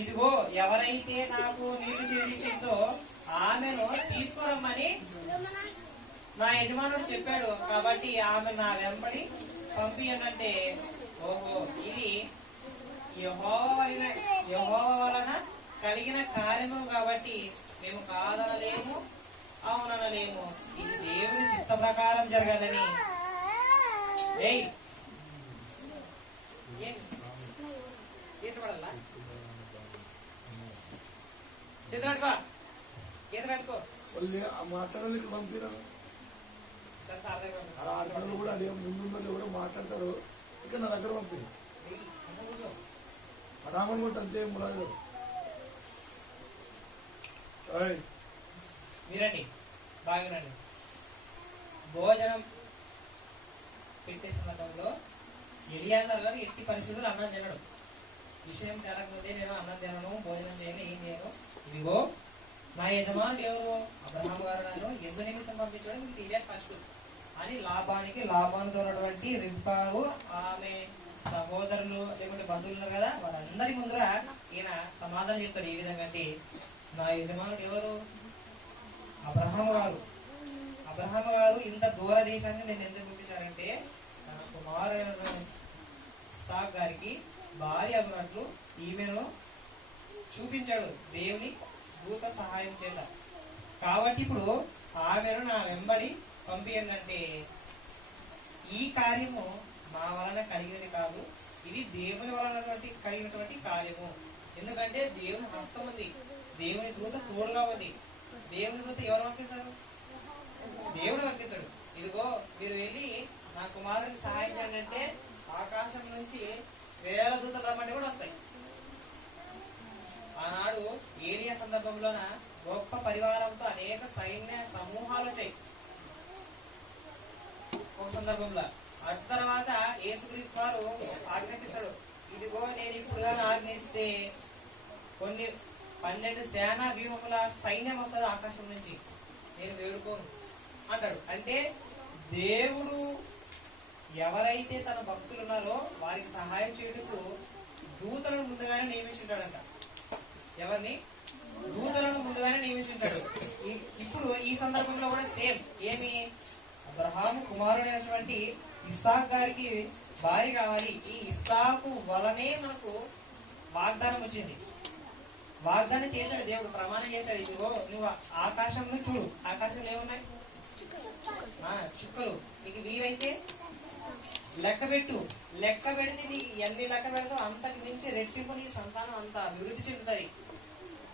ఇదిగో ఎవరైతే నాకు నీళ్లు చేయించిందో ఆమెను తీసుకురమ్మని నా యజమానుడు చెప్పాడు కాబట్టి ఆమె నా వెంబడి పంపియనంటే, ఓహో ఇది యెహోవా వలన కలిగిన కార్యము కాబట్టి మేము కాదనలేము, అవుననలేము, ఇది దేవుని చిత్త ప్రకారం జరగాలని. చేతులాడుకో, చేతులాడుకో, మాట్లాడాలి పంపిరా కూడా అదే ముందు కూడా మాట్లాడతారు. ఇక్కడ నా దగ్గర పంపి రామన్ కూడా అంతే మురాదు. వినండి, బాగా వినండి. భోజనం పెట్టే సందర్భంలో ఎలియాజర్ గారు ఎట్టి పరిస్థితులు అన్నం తినడు. విషయం తెలకపోతే నేను అన్నం తినను, భోజనం చేయను, ఏం చేయను. ఇదిగో నా యజమానుడు ఎవరు, అబ్రహాం గారు నన్ను ఎందు నిమిత్తం పంపించడం మీకు తెలియదు ఫస్ట్ అని లాబానుతో ఉన్నటువంటి రిబ్కాకు ఆమె సహోదరులు లేకుంటే బంధువులు ఉన్నారు కదా, వాళ్ళందరి ముందర ఈయన సమాధానం చెప్తాడు. ఏ విధంగా అంటే, నా యజమానుడు ఎవరు, అబ్రహాం గారు. అబ్రహాం గారు ఇంత దూర దేశాన్ని నేను ఎందుకు పంపించారంటే తన కుమారుడు ఇస్సాకు గారికి భార్య అగునట్లు ఈమెను చూపించాడు దేవుని దూత సహాయం చేత. కాబట్టి ఇప్పుడు ఆమెను నా వెంబడి పంపియండి అంటే, ఈ కార్యము మా వలన కలిగినది కాదు, ఇది దేవుని వలన కలిగినటువంటి కార్యము. ఎందుకంటే దేవుని హస్తం ఉంది, దేవుని దూత తోడుగా ఉంది. దేవుని దూత ఎవరు పంపిస్తాడు, దేవుడు పంపిస్తాడు. ఇదిగో మీరు వెళ్ళి నా కుమారుడికి సహాయం చేయండి అంటే ఆకాశం నుంచి 1000 దూతలు రమ్మంటే కూడా వస్తాయి. ఆనాడు ఏలియా సందర్భంలోన గొప్ప పరివారంతో అనేక సైన్య సమూహాలు వచ్చాయి ఒక సందర్భంలో. అటు తర్వాత యేసుక్రీస్తు వారు ఆజ్ఞాపిస్తాడు, ఇదిగో నేను ఇప్పుడు ఆజ్ఞిస్తే కొన్ని 12 సేనా వ్యూహముల సైన్యం వస్తుంది ఆకాశం నుంచి, నేను వేడుకోను అంటాడు. అంటే దేవుడు ఎవరైతే తన భక్తులు ఉన్నారో వారికి సహాయం చేయుటకు దూతలను ముందుగానే నియమించుంటాడంట. ఎవరిని? దూతలను ముందుగానే నియమించుంటాడు. ఇప్పుడు ఈ సందర్భంలో కూడా సేమ్, ఏమి, అబ్రహాము కుమారుడైనటువంటి ఇస్సాకు గారికి భార్య కావాలి. ఈ ఇస్సాకు వలనే మనకు వాగ్దానం వచ్చింది. వాగ్దానం చేశాడు దేవుడు, ప్రమాణం చేశాడు, ఇదిగో నువ్వు ఆకాశంను చూడు, ఆకాశంలో ఏమున్నాయి, చుక్కలు, నీకు వీలైతే లెక్క పెట్టు, లెక్క పెడితే నీ ఎన్ని లెక్క పెడతావు అంతకు మించి రెట్టింపు నీ సంతానం అంత అభివృద్ధి చెందుతుంది.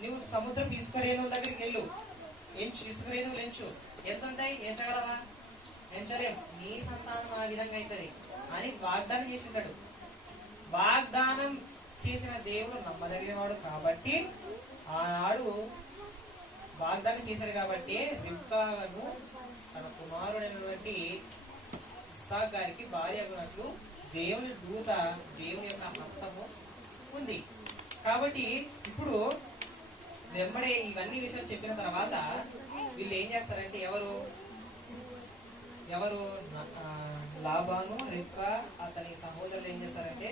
నువ్వు సముద్రం ఇసుకరేణువుల దగ్గరికి వెళ్ళు, ఇసుకరేణువులు ఎంచు, ఎంత ఉంటాయి, ఎంచగలవా, ఎంచలేం, నీ సంతానం ఆ విధంగా అవుతుంది అని వాగ్దానం చేసింటాడు. వాగ్దానం చేసిన దేవుడు నమ్మదగినవాడు కాబట్టి ఆనాడు వాగ్దానం చేశాడు కాబట్టి రిబ్కాను తన కుమారుడైనటువంటి ఇస్సాకు గారికి భార్య అగునట్లు దేవుని దూత, దేవుని యొక్క హస్తము ఉంది. కాబట్టి ఇప్పుడు వెంబడే ఇవన్నీ విషయాలు చెప్పిన తర్వాత వీళ్ళు ఏం చేస్తారంటే, ఎవరు లాబాను, రిబ్కా అతని సహోదరులు ఏం చేస్తారంటే,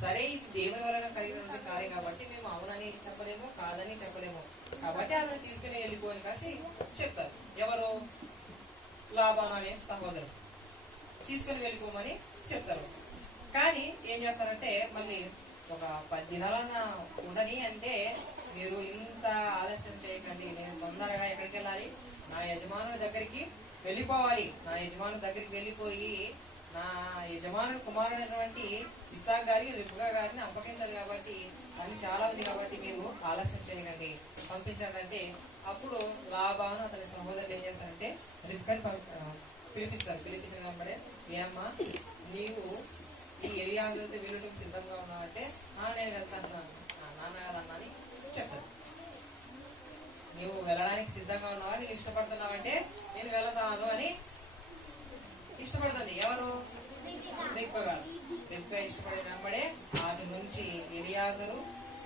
సరే ఇది దేవుని వలన కలిగిన కార్యం కాబట్టి మేము అవునని చెప్పలేము, కాదని చెప్పలేము, కాబట్టి ఆమెను తీసుకుని వెళ్ళిపోని కాసి చెప్తారు. ఎవరు? లాబాను అనే సహోదరుడు తీసుకుని వెళ్ళిపోమని చెప్తారు. కానీ ఏం చేస్తారంటే, మళ్ళీ ఒక 10 దినాలన్నా ఉండని అంటే, మీరు ఇంత ఆలస్యం చేయకండి, నేను తొందరగా ఎక్కడికి వెళ్ళాలి, నా యజమానుల దగ్గరికి వెళ్ళిపోవాలి, నా యజమానుల దగ్గరికి వెళ్ళిపోయి నా యజమానుడు కుమారుడైనటువంటి ఇస్సాకు గారికి రిబ్కా గారిని అప్పగించాలి కాబట్టి అని చాలా ఉంది కాబట్టి మీరు ఆలస్యం చేయకండి, పంపించండి అంటే అప్పుడు లాబాను అతని సహోదరులు ఏం చేస్తారంటే రిబ్కాని పిలిపిస్తారు. పిలిపించిన వెంబడే ఏమ్మ నీవు ఈ ఎలియాజరుతో వెళ్ళటకు సిద్ధంగా ఉన్నావంటే నేను వెళ్తాను నాన్నగారన్నా అని చెప్తాను. నీవు వెళ్ళడానికి సిద్ధంగా ఉన్నావా, నీకు ఇష్టపడుతున్నావంటే నేను వెళతాను అని ఇష్టపడుతుంది. ఎవరు? రిబ్కా ఇష్టపడిన వెంబడే వాటి నుంచి ఎలియాజరు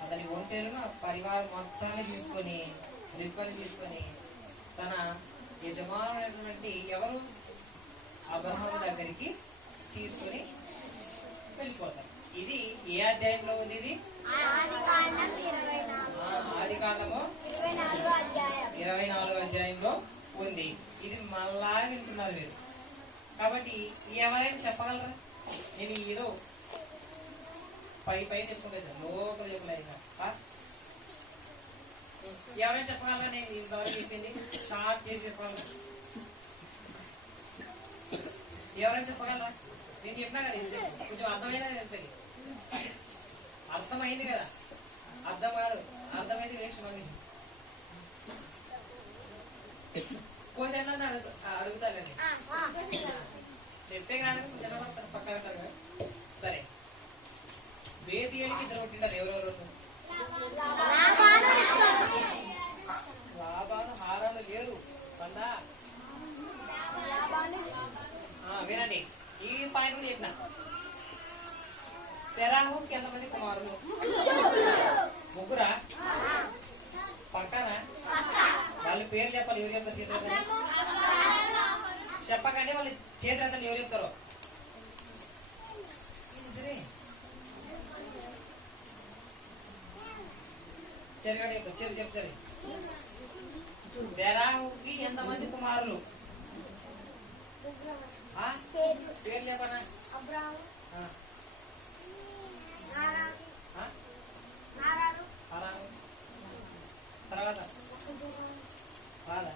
అతని ఒంటెలను పరివారం మొత్తాన్ని తీసుకొని రిబ్కాని తీసుకొని తన యజమానుడైనటువంటి ఎవరు అబ్రహాము దగ్గరికి తీసుకొని వెళ్ళిపోతారు. ఇది ఏ అధ్యాయంలో ఉంది? ఇది ఆది కాండము 24 అధ్యాయంలో ఉంది. ఇది మళ్ళా వింటున్నారు మీరు. కాబట్టి ఎవరైనా చెప్పగలరా? నేను ఏదో పై చెప్పుకుంటే లోపల చెప్పలేదు. ఎవరైనా చెప్పగలరా? నేను ఇంతవరకు చెప్పింది షార్ట్ చేసి చెప్పగలరా? ఎవరైనా చెప్పగలరా? నేను చెప్పినా కదా కొంచెం అర్థమైనా తెలుస్తుంది. అర్థమైంది కదా, అర్థం కాదు, అర్థమైంది వేస్ట్ మమ్మీ. క్వశ్చన్ అడుగుతానండి, చెప్పే కాదు నిలబడతారు పక్కన. సరే, బేతీయుడికి ఇద్దరు పుట్టింటారు. ఎవరెవరు? లాబాను హారాను లేరు పండా. వినండి, ఈ పాయింట్ కూడా చెప్పిన. తెరాహుకి ఎంతమంది కుమారులు? ముగ్గురా? పక్కన వాళ్ళ పేర్లు చెప్పాలి. ఎవరు చెప్తారు? చేతులు చెప్పకండి, వాళ్ళు చేతులు ఎవరు చెప్తారో. చెప్తారు. తెరాహుకి ఎంతమంది కుమారులు? పేరు చెప్పనా? తర్వాత రాదా?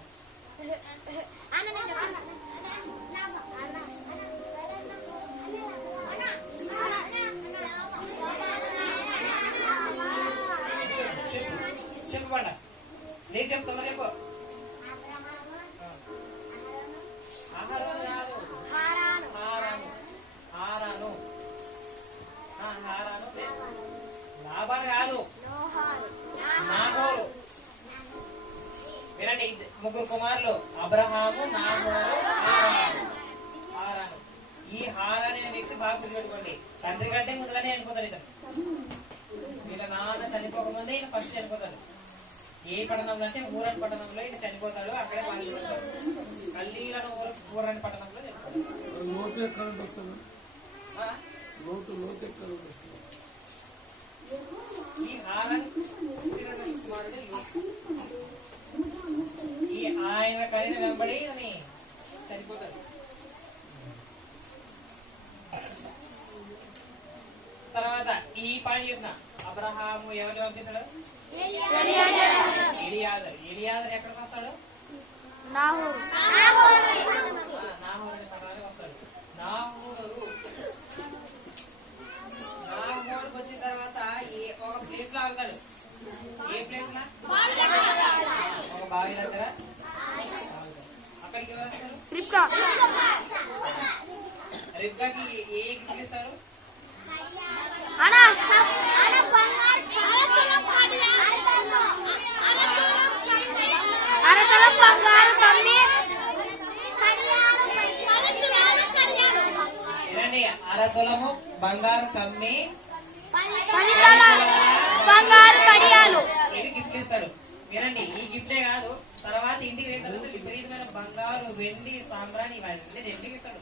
చెప్పండి, నేను చెప్తున్నా. రేపు లాబాను కాదు, నాహోరు. వినండి, ముగ్గురు కుమారులు అబ్రహాము, నాహోరు, హారాను. ఈ హారాన్ అనే వ్యక్తి బాగా గుర్తుపెట్టుకోండి. తండ్రి కంటే ముందుగానే చనిపోతాడు ఇతను. వీళ్ళ నాన్న చనిపోకముందే ఈయన ఫస్ట్ చనిపోతాడు. ఏ పట్టణంలో అంటే ఊరని పట్టణంలో ఈయన చనిపోతాడు. అక్కడే బాగా కల్లీలను ఊరని పట్టణంలో చనిపోతాడు. ఈ హారాన్ కుమారుడు ఈ ఆయన కలిగిన వెంబడి అని చనిపోతాడు. తర్వాత ఈ పాయింట్ చెప్పిన అబ్రహాము ఎవరిని పంపిస్తాడు? ఎలియాజరు ఎక్కడికి వస్తాడు? నాహోరు వస్తాడు. నాహోరుకి వచ్చిన తర్వాత ఒక ప్లేస్ లో ఆగుతాడు. ఏ ప్లేస్ లా? ఒక బావి దగ్గర. అక్కడికి ఎవరు వస్తారు? రిబ్కాకి ఏ గిఫ్ట్ ఇస్తాడు? అరతులము బంగారు కమ్మి 10 బంగారు కడియాలు. ఇది గిఫ్ట్ ఇస్తాడు. వినండి, ఈ గిఫ్టే కాదు, తర్వాత ఇంటికి వెళ్ళిన తర్వాత విపరీతమైన బంగారు, వెండి, సాంబ్రాణి ఇవన్నీ ఎందుకు ఇస్తాడు?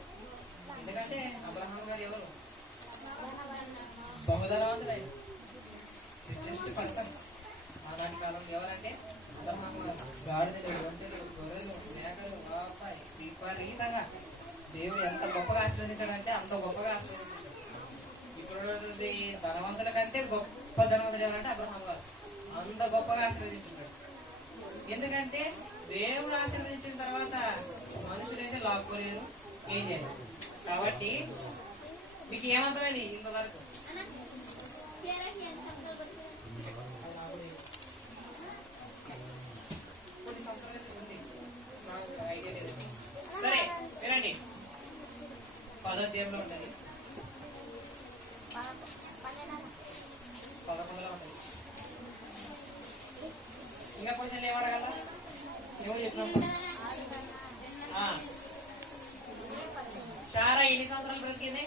ఎందుకంటే అబ్రహాం గారు ఎవరు? బహుధనవంతుడైన రిచెస్ట్ పర్సన్ ఆనాటి కాలంలో. ఎవరంటే అబ్రహాం గారు. గాడిదలు, ఒంటెలు, గొర్రెలు, మేకలు, విపరీతంగా దేవుడు ఎంత గొప్పగా ఆశీర్వదించాడంటే అంత గొప్పగా ఆశీర్వదించాడు. ఇప్పుడు ధనవంతుల కంటే గొప్ప ధనవంతుడు ఎవరంటే అబ్రహాం గారు. అంత గొప్పగా ఆశీర్వదించాడు. ఎందుకంటే దేవుడు ఆశీర్వదించిన తర్వాత మనుషులైతే లాక్కోలేరు, ఏం చేయలేరు. కాబట్టి మీకు ఏమంతమైంది ఇంతవరకు? కొన్ని సంవత్సరాలు ఉంది, నాకు ఐడియా లేదు. సరే వినండి, 10వ అధ్యాయంలో ఉండాలి, 11లో ఉండాలి. ఇంకా క్వశ్చన్లు ఏమడగలరా? ఏమో చెప్పినాము. శారా ఎన్ని సంవత్సరాలు బ్రతికింది?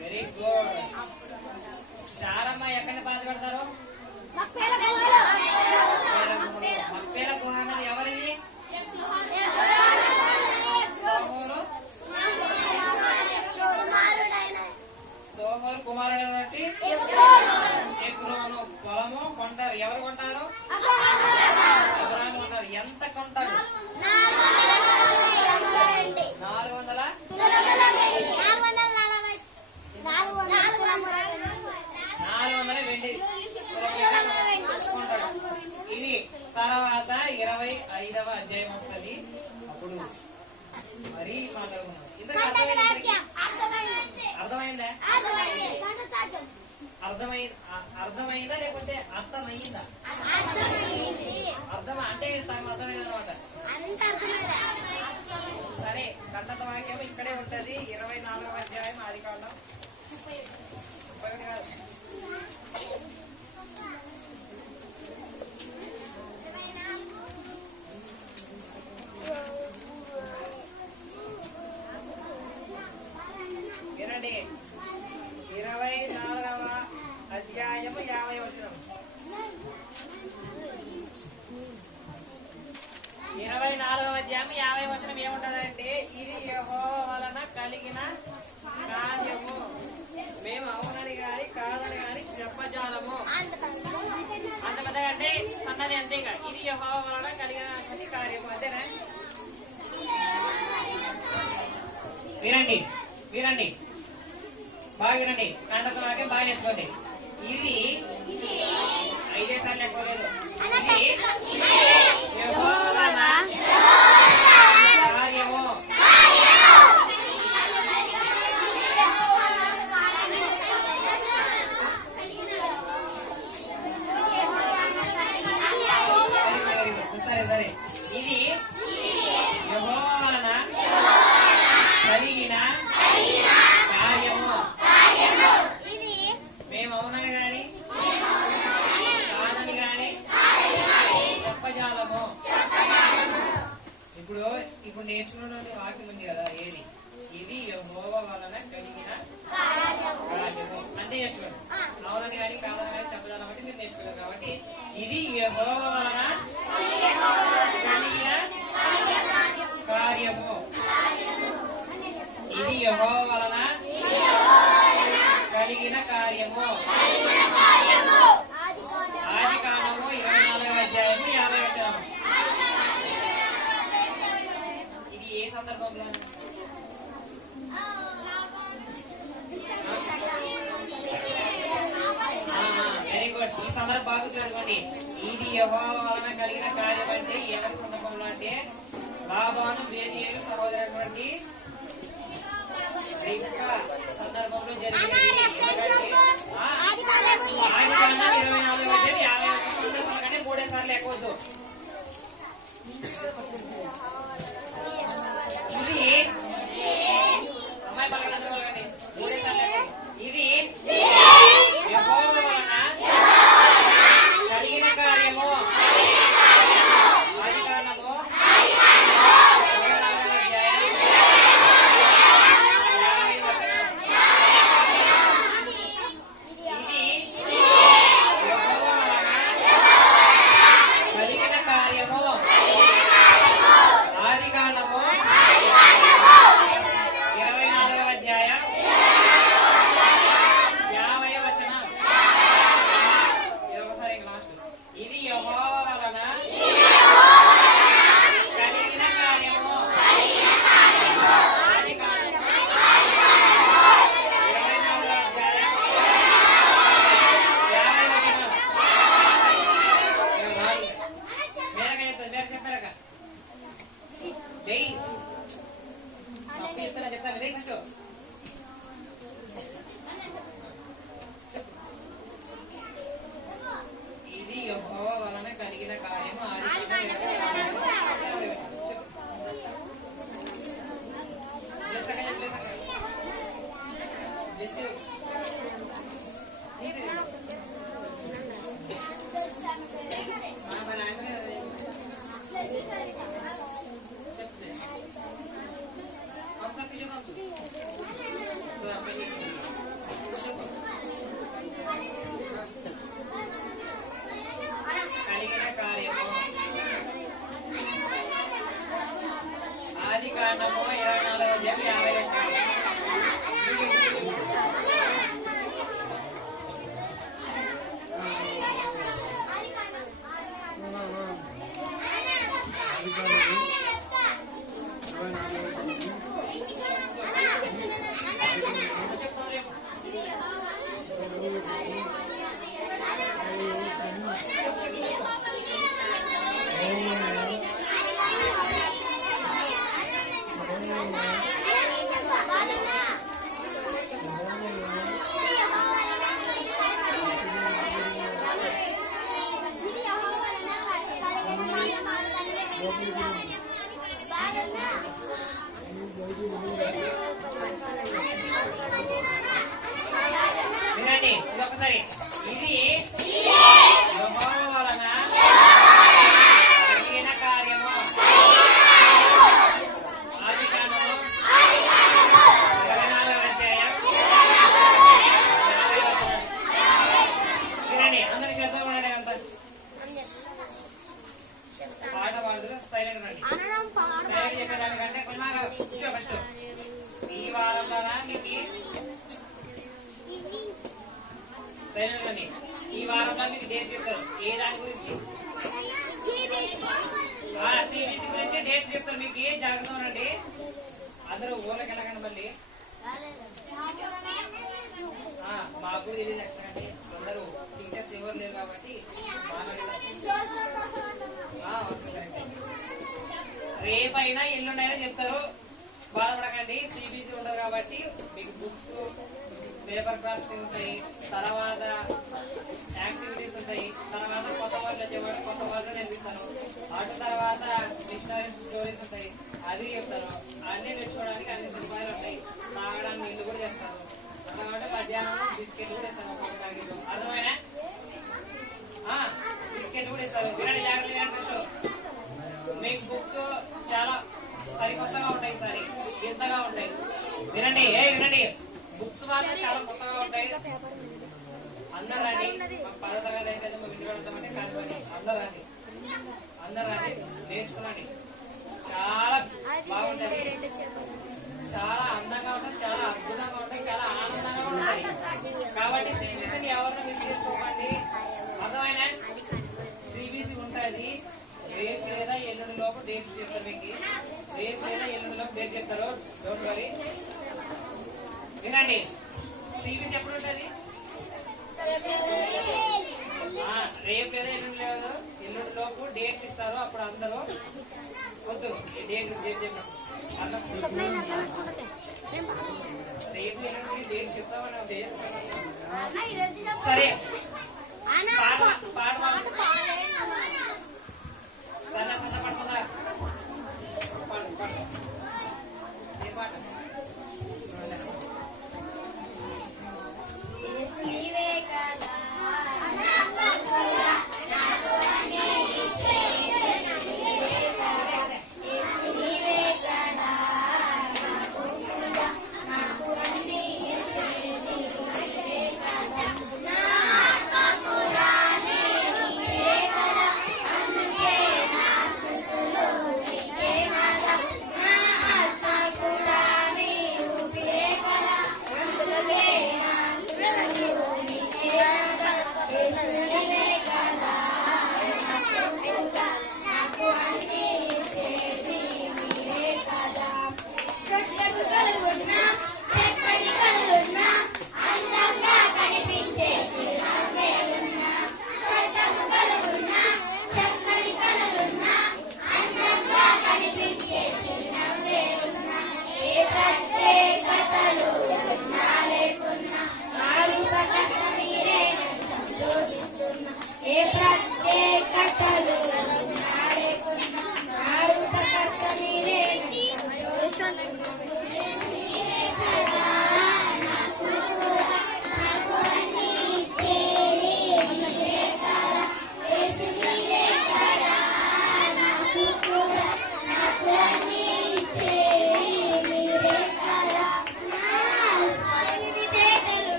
Very good. శారమ్మ ఎక్కడ బాధ పెడతారు? మక్పేల గుహ అన్నది ఎవరిది? సోమరు కుమారుడైనటువంటి ఎక్రోను. పొలము కొంటారు. ఎవరు కొంటారు? అబ్రాహాము కొంటారు. ఎంత కొంటారు? 400 వెండి కొంటాడు. ఇది తర్వాత 25వ అధ్యాయం వస్తుంది, అప్పుడు మరి మాట్లాడుకున్నాం. ఇంతకు అర్థమైందా? అర్థమైందా లేకపోతే అర్థమైందా? అర్థం అంటే సగం అర్థమైంది అనమాట. సరే, ఖండత వాక్యం ఇక్కడే ఉంటది, 24వ అధ్యాయం ఆదికాండం 31 కాదు. వినండి, 24వ అధ్యాయము 50వ వచనం. 24వ అధ్యాయం 50వ వచనం ఏముంటదంటే, ఇది యెహోవా వలన కలిగిన కార్యము, మేము అవునని గాని కాదని గాని చెప్పజాలము. అంత పెద్దగా అంటే సన్నది అంతేగా. ఇది యెహోవా వలన కలిగిన కార్యము, అంతేనా? వినండి వినండి బాగా వినండి, కంటత వాక్యం బాగా నేర్చుకోండి. ఇది 5 సార్లు ఎక్కువలేదు. ఇది యెహోవా వలన కార్యము. సరే సరే, ఇది యెహోవా వలన కలిగిన కార్యము, మేము అవునని గాని కాదని గాని చెప్పజాలము. ఇప్పుడు నేర్చుకున్న వాక్యం ఉంది కదా, ఏది? ఇది యెహోవా వలన కలిగిన కార్యము అంటే నేర్చుకోండి. అవునని గాని కాదని గాని చెప్పజాలం అంటే మీరు నేర్చుకోలేదు. కాబట్టి ఇది యెహోవా వలన కలిగిన కార్యము, ఇది యెహోవా వలన కలిగిన కార్యము. ఆదికాండము 24వ అధ్యాయము 50వ వచనం. ఇది ఏ సందర్భంలో? Very good. ఈ సందర్భం బాగా చూడండి. ఇది యెహోవా వలన కలిగిన కార్యం అంటే ఎవరి సందర్భంలో అంటే, లాబాను బేతీయేలు సహోదరుడైనటువంటి సందర్భంలో జరిగింది. ఆదికాండం 24వ అధ్యాయం 50వ సందర్భం కంటే 3 సార్లు ఎక్కువద్దు. ఇది అమ్మాయి పలకండి, 3 సార్లు ఎక్కువ. ఇది యెహోవా వలన కలిగిన కార్యము. ఆదికాండము 24వ అధ్యాయం కలిగిన కార్యము ఆది కాండము 24వ అధ్యాయం 24వ వినండి ఒకసారి ఇది యెహోవా వలన కలిగిన కార్యము ఆది కాండము 24వ అధ్యాయం 50వ వచనం. వినండి అందరి శ్రద్ధగా ఉండండి. అంత పాట పాడుదురు సైలెంట్ రండి. సైలెంట్ చెప్పేదానికంటే కొంచెం కూర్చో ఫస్ట్. ఈ వారంలో మీకు సైలెంట్ రండి. ఈ వారంలో మీకు డేట్ చెప్తారు. ఏ దాని గురించి? సిబిసి గురించి డేట్స్ చెప్తారు. మీకు ఏం జాగ్రత్త ఉండండి. అందరూ ఊళ్ళకి వెళ్ళకండి. మళ్ళీ మాకు కూడా తెలియదు అంటే అందరూ టీచర్స్ ఎవరు లేరు కాబట్టి రేపైనా ఎల్లుండైనా చెప్తారు. బాధపడకండి. సిబిసి ఉండదు కాబట్టి మీకు బుక్స్ పేపర్ క్రాఫ్ట్స్ ఉంటాయి, తర్వాత యాక్టివిటీస్ ఉంటాయి, తర్వాత కొత్త వాళ్ళు కొత్త వాళ్ళు నేర్పిస్తాను. అటు తర్వాత డిక్షనరీ స్టోరీస్ ఉంటాయి, అవి చెప్తాను. అన్ని నేర్చుకోవడానికి అన్ని సదుపాయాలు ఉంటాయి. తాగడానికి నీళ్ళు కూడా చేస్తారు. కాబట్టి మధ్యాహ్నం బిస్కెట్ కూడా ఇస్తాను. ఒక్కొక్క ప్యాకెట్ అర్థమైనా? బిస్కెట్ కూడా ఇస్తారు. వినండి జాగ్రత్తగా. మీకు బుక్స్ చాలా సరికొత్తగా ఉంటాయి. సరే ఎంతగా ఉంటాయి వినండి. వినండి బుక్స్ మాత్రం చాలా కొత్తగా ఉంటాయి. అందరు రండి. మాకు 10వ తరగతి అయితే మేము ఇంటికి వెళ్తామంటే కాదు. అందరు రండి. అందరు రండి. నేర్చుకోండి. చాలా బాగుంటుంది. చాలా అందంగా ఉంటుంది. చాలా అద్భుతంగా ఉంటాయి. చాలా ఆనందంగా ఉంటాయి. కాబట్టి సిబిసిని ఎవరిని మీరు తీసుకోకండి. అర్థమైనా? సిబిసి ఉంటుంది. రేపు లేదా ఎల్లుండి లోపు డేట్స్ చెప్తారు. మీకు రేపు లేదా ఎల్లుండి లోపు డేట్ చెప్తారు. Don't worry. వినండి సిబిసి ఎప్పుడు ఉంటుంది? రేపు లేదా ఎల్లుండి లేదు. ఎల్లుండి లోపు డేట్స్ ఇస్తారు. అప్పుడు అందరూ వద్దు డేట్ చెప్పినప్పుడు రేపు ఎల్లుండి డేట్ చెప్తామని సరే. పాట సన్న సన్న పడుతుందా? పాడు ఏ పాట?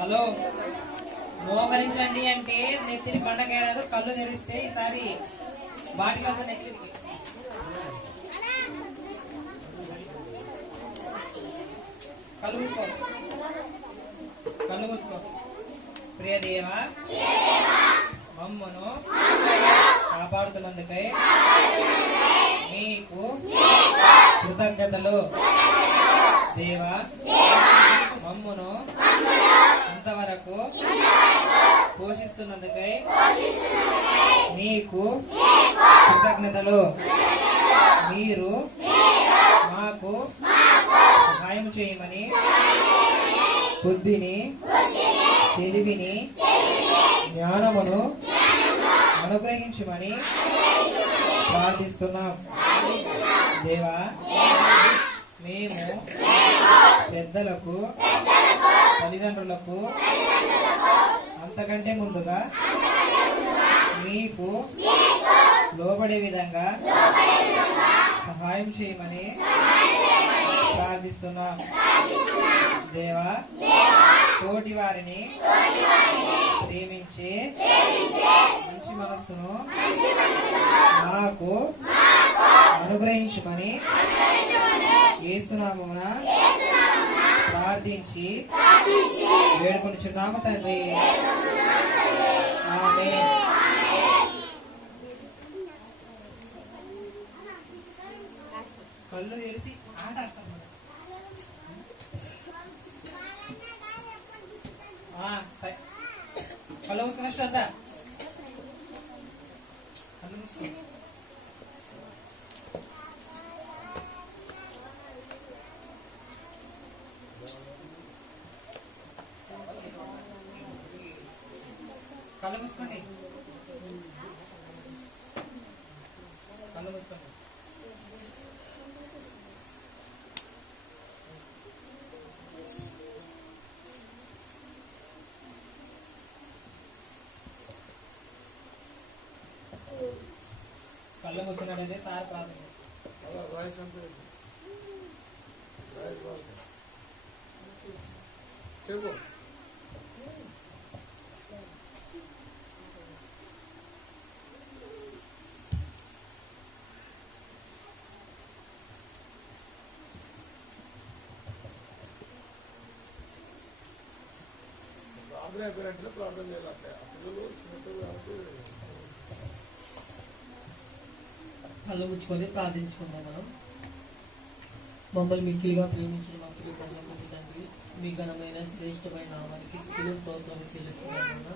హలో, మోకరించండి అంటే నెత్తిని పండగేరాదు. కళ్ళు తెరిస్తే ఈసారి బాటిల్ వస్తుంది నెత్తికి. కళ్ళు మూసుకో, కళ్ళు మూసుకో. ప్రియదేవా, మమ్మను కాపాడుతున్నందుకై మీకు కృతజ్ఞతలు. దేవా, మమ్మను ఇంతవరకు పోషిస్తున్నందుకై మీకు కృతజ్ఞతలు. మీరు మాకు సహాయం చేయమని బుద్ధిని, తెలివిని, జ్ఞానమును అనుగ్రహించమని ప్రార్థిస్తున్నాం. దేవా, మేము పెద్దలకు, తల్లిదండ్రులకు అంతకంటే ముందుగా మీకు లోబడే విధంగా సహాయం చేయమని ప్రార్థిస్తున్నాం. దేవా, తోటి వారిని ప్రేమించే మంచి మనస్సును నాకు అనుగ్రహించమని యేసునామమున ప్రార్థించి వేడుకొనుచున్నాము తండ్రి. ఆమేన్. కళ్ళు తెరిచి ఆట ఆడతాం. కళ్ళు మూసుకున్న శ్రద్ధ. కళ్ళు మూసుకో. కళ్ళు మూసుకోండి, కళ్ళు మూసుకోండి. కళ్ళు మూసుకున్నట్టయితే సార్ ప్రార్థన చేస్తారు. చెప్పు. ప్రార్థన అయిపోయినట్టు ప్రార్థన చేయాలి. అట్లా పిల్లలు చిన్నపిల్లలు కాబట్టి కళ్ళు ముచ్చుకొని ప్రార్థించుకుందాం. మనం మమ్మల్ని మిక్కిలిగా ప్రేమించిన మా ప్రియ పరలోకపు తండ్రి, మీ ఘనమైన శ్రేష్టమైన నామానికి స్తుతులు స్తోత్రం చెల్లిస్తున్నాను.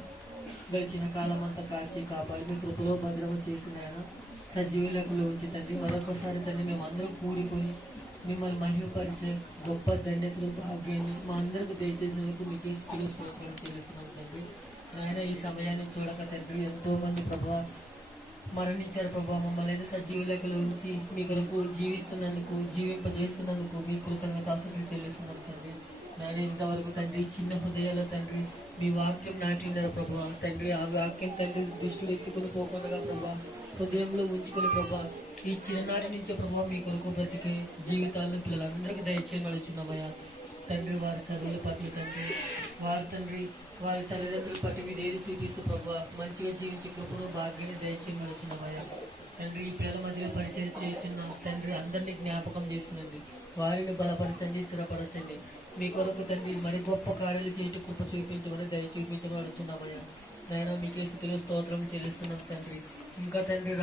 గడిచిన కాలం అంతా కాచి కాపాడి మీ కృపలో భద్రము చేసిన ఆయన సజీవులకు ఉంచి తండ్రి, మరొకసారి తండ్రి మేమందరం కూడుకొని మిమ్మల్ని మహిమపరిచే గొప్ప ధన్యతలు భాగ్యాన్ని మా అందరికి దయచేసినందుకు మీకు స్తుతులు స్తోత్రం చెల్లిస్తున్నాం తండ్రి. ఆయన ఈ సమయాన్ని చూడక తండ్రి ఎంతో మంది ప్రభావ మరణించారు ప్రభావ. మమ్మల్ని అయితే సజీవులకుల ఉంచి మీ కొరకు జీవిస్తున్నందుకు, జీవింపజేస్తున్నందుకు మీ కృతజ్ఞతాస్తుతులు చెల్లిస్తున్నాం తండ్రి. నేను ఇంతవరకు తండ్రి చిన్న హృదయాల తండ్రి మీ వాక్యం నాటినారు ప్రభావ. తండ్రి ఆ వాక్యం తండ్రి దృష్టి ఎత్తుకుని పోకుండా ప్రభావ హృదయంలో ఉంచుకుని ప్రభావ ఈ చిన్ననాటి నుంచి ప్రభావ మీ కొరకు బ్రతికే జీవితాలను పిల్లలందరికీ దయచేయమలుచున్నామయ్యా తండ్రి. వారి చదువుల పట్ల తండ్రి, వారి తండ్రి వారి తల్లిదండ్రుల పట్ల మీరు ఏది చూపిస్తూ ప్రభావ మంచిగా జీవించే కృపను భాగ్యాన్ని దయచేయమలుచున్నామయ్యా తండ్రి. ఈ పేద మధ్య పరిచయం చేస్తున్న తండ్రి అందరినీ జ్ఞాపకం చేసుకునండి, వారిని బలపరచండి, స్థిరపరచండి. మీ కొరకు తండ్రి మరి గొప్ప కార్యాలు చేయటం కృప చూపించమని దయ చూపించడం అడుగుతున్నామయ్యా. నాయన మీకే స్థుతులు స్తోత్రం చెల్లిస్తున్నాం తండ్రి. ఇంకా తండ్రి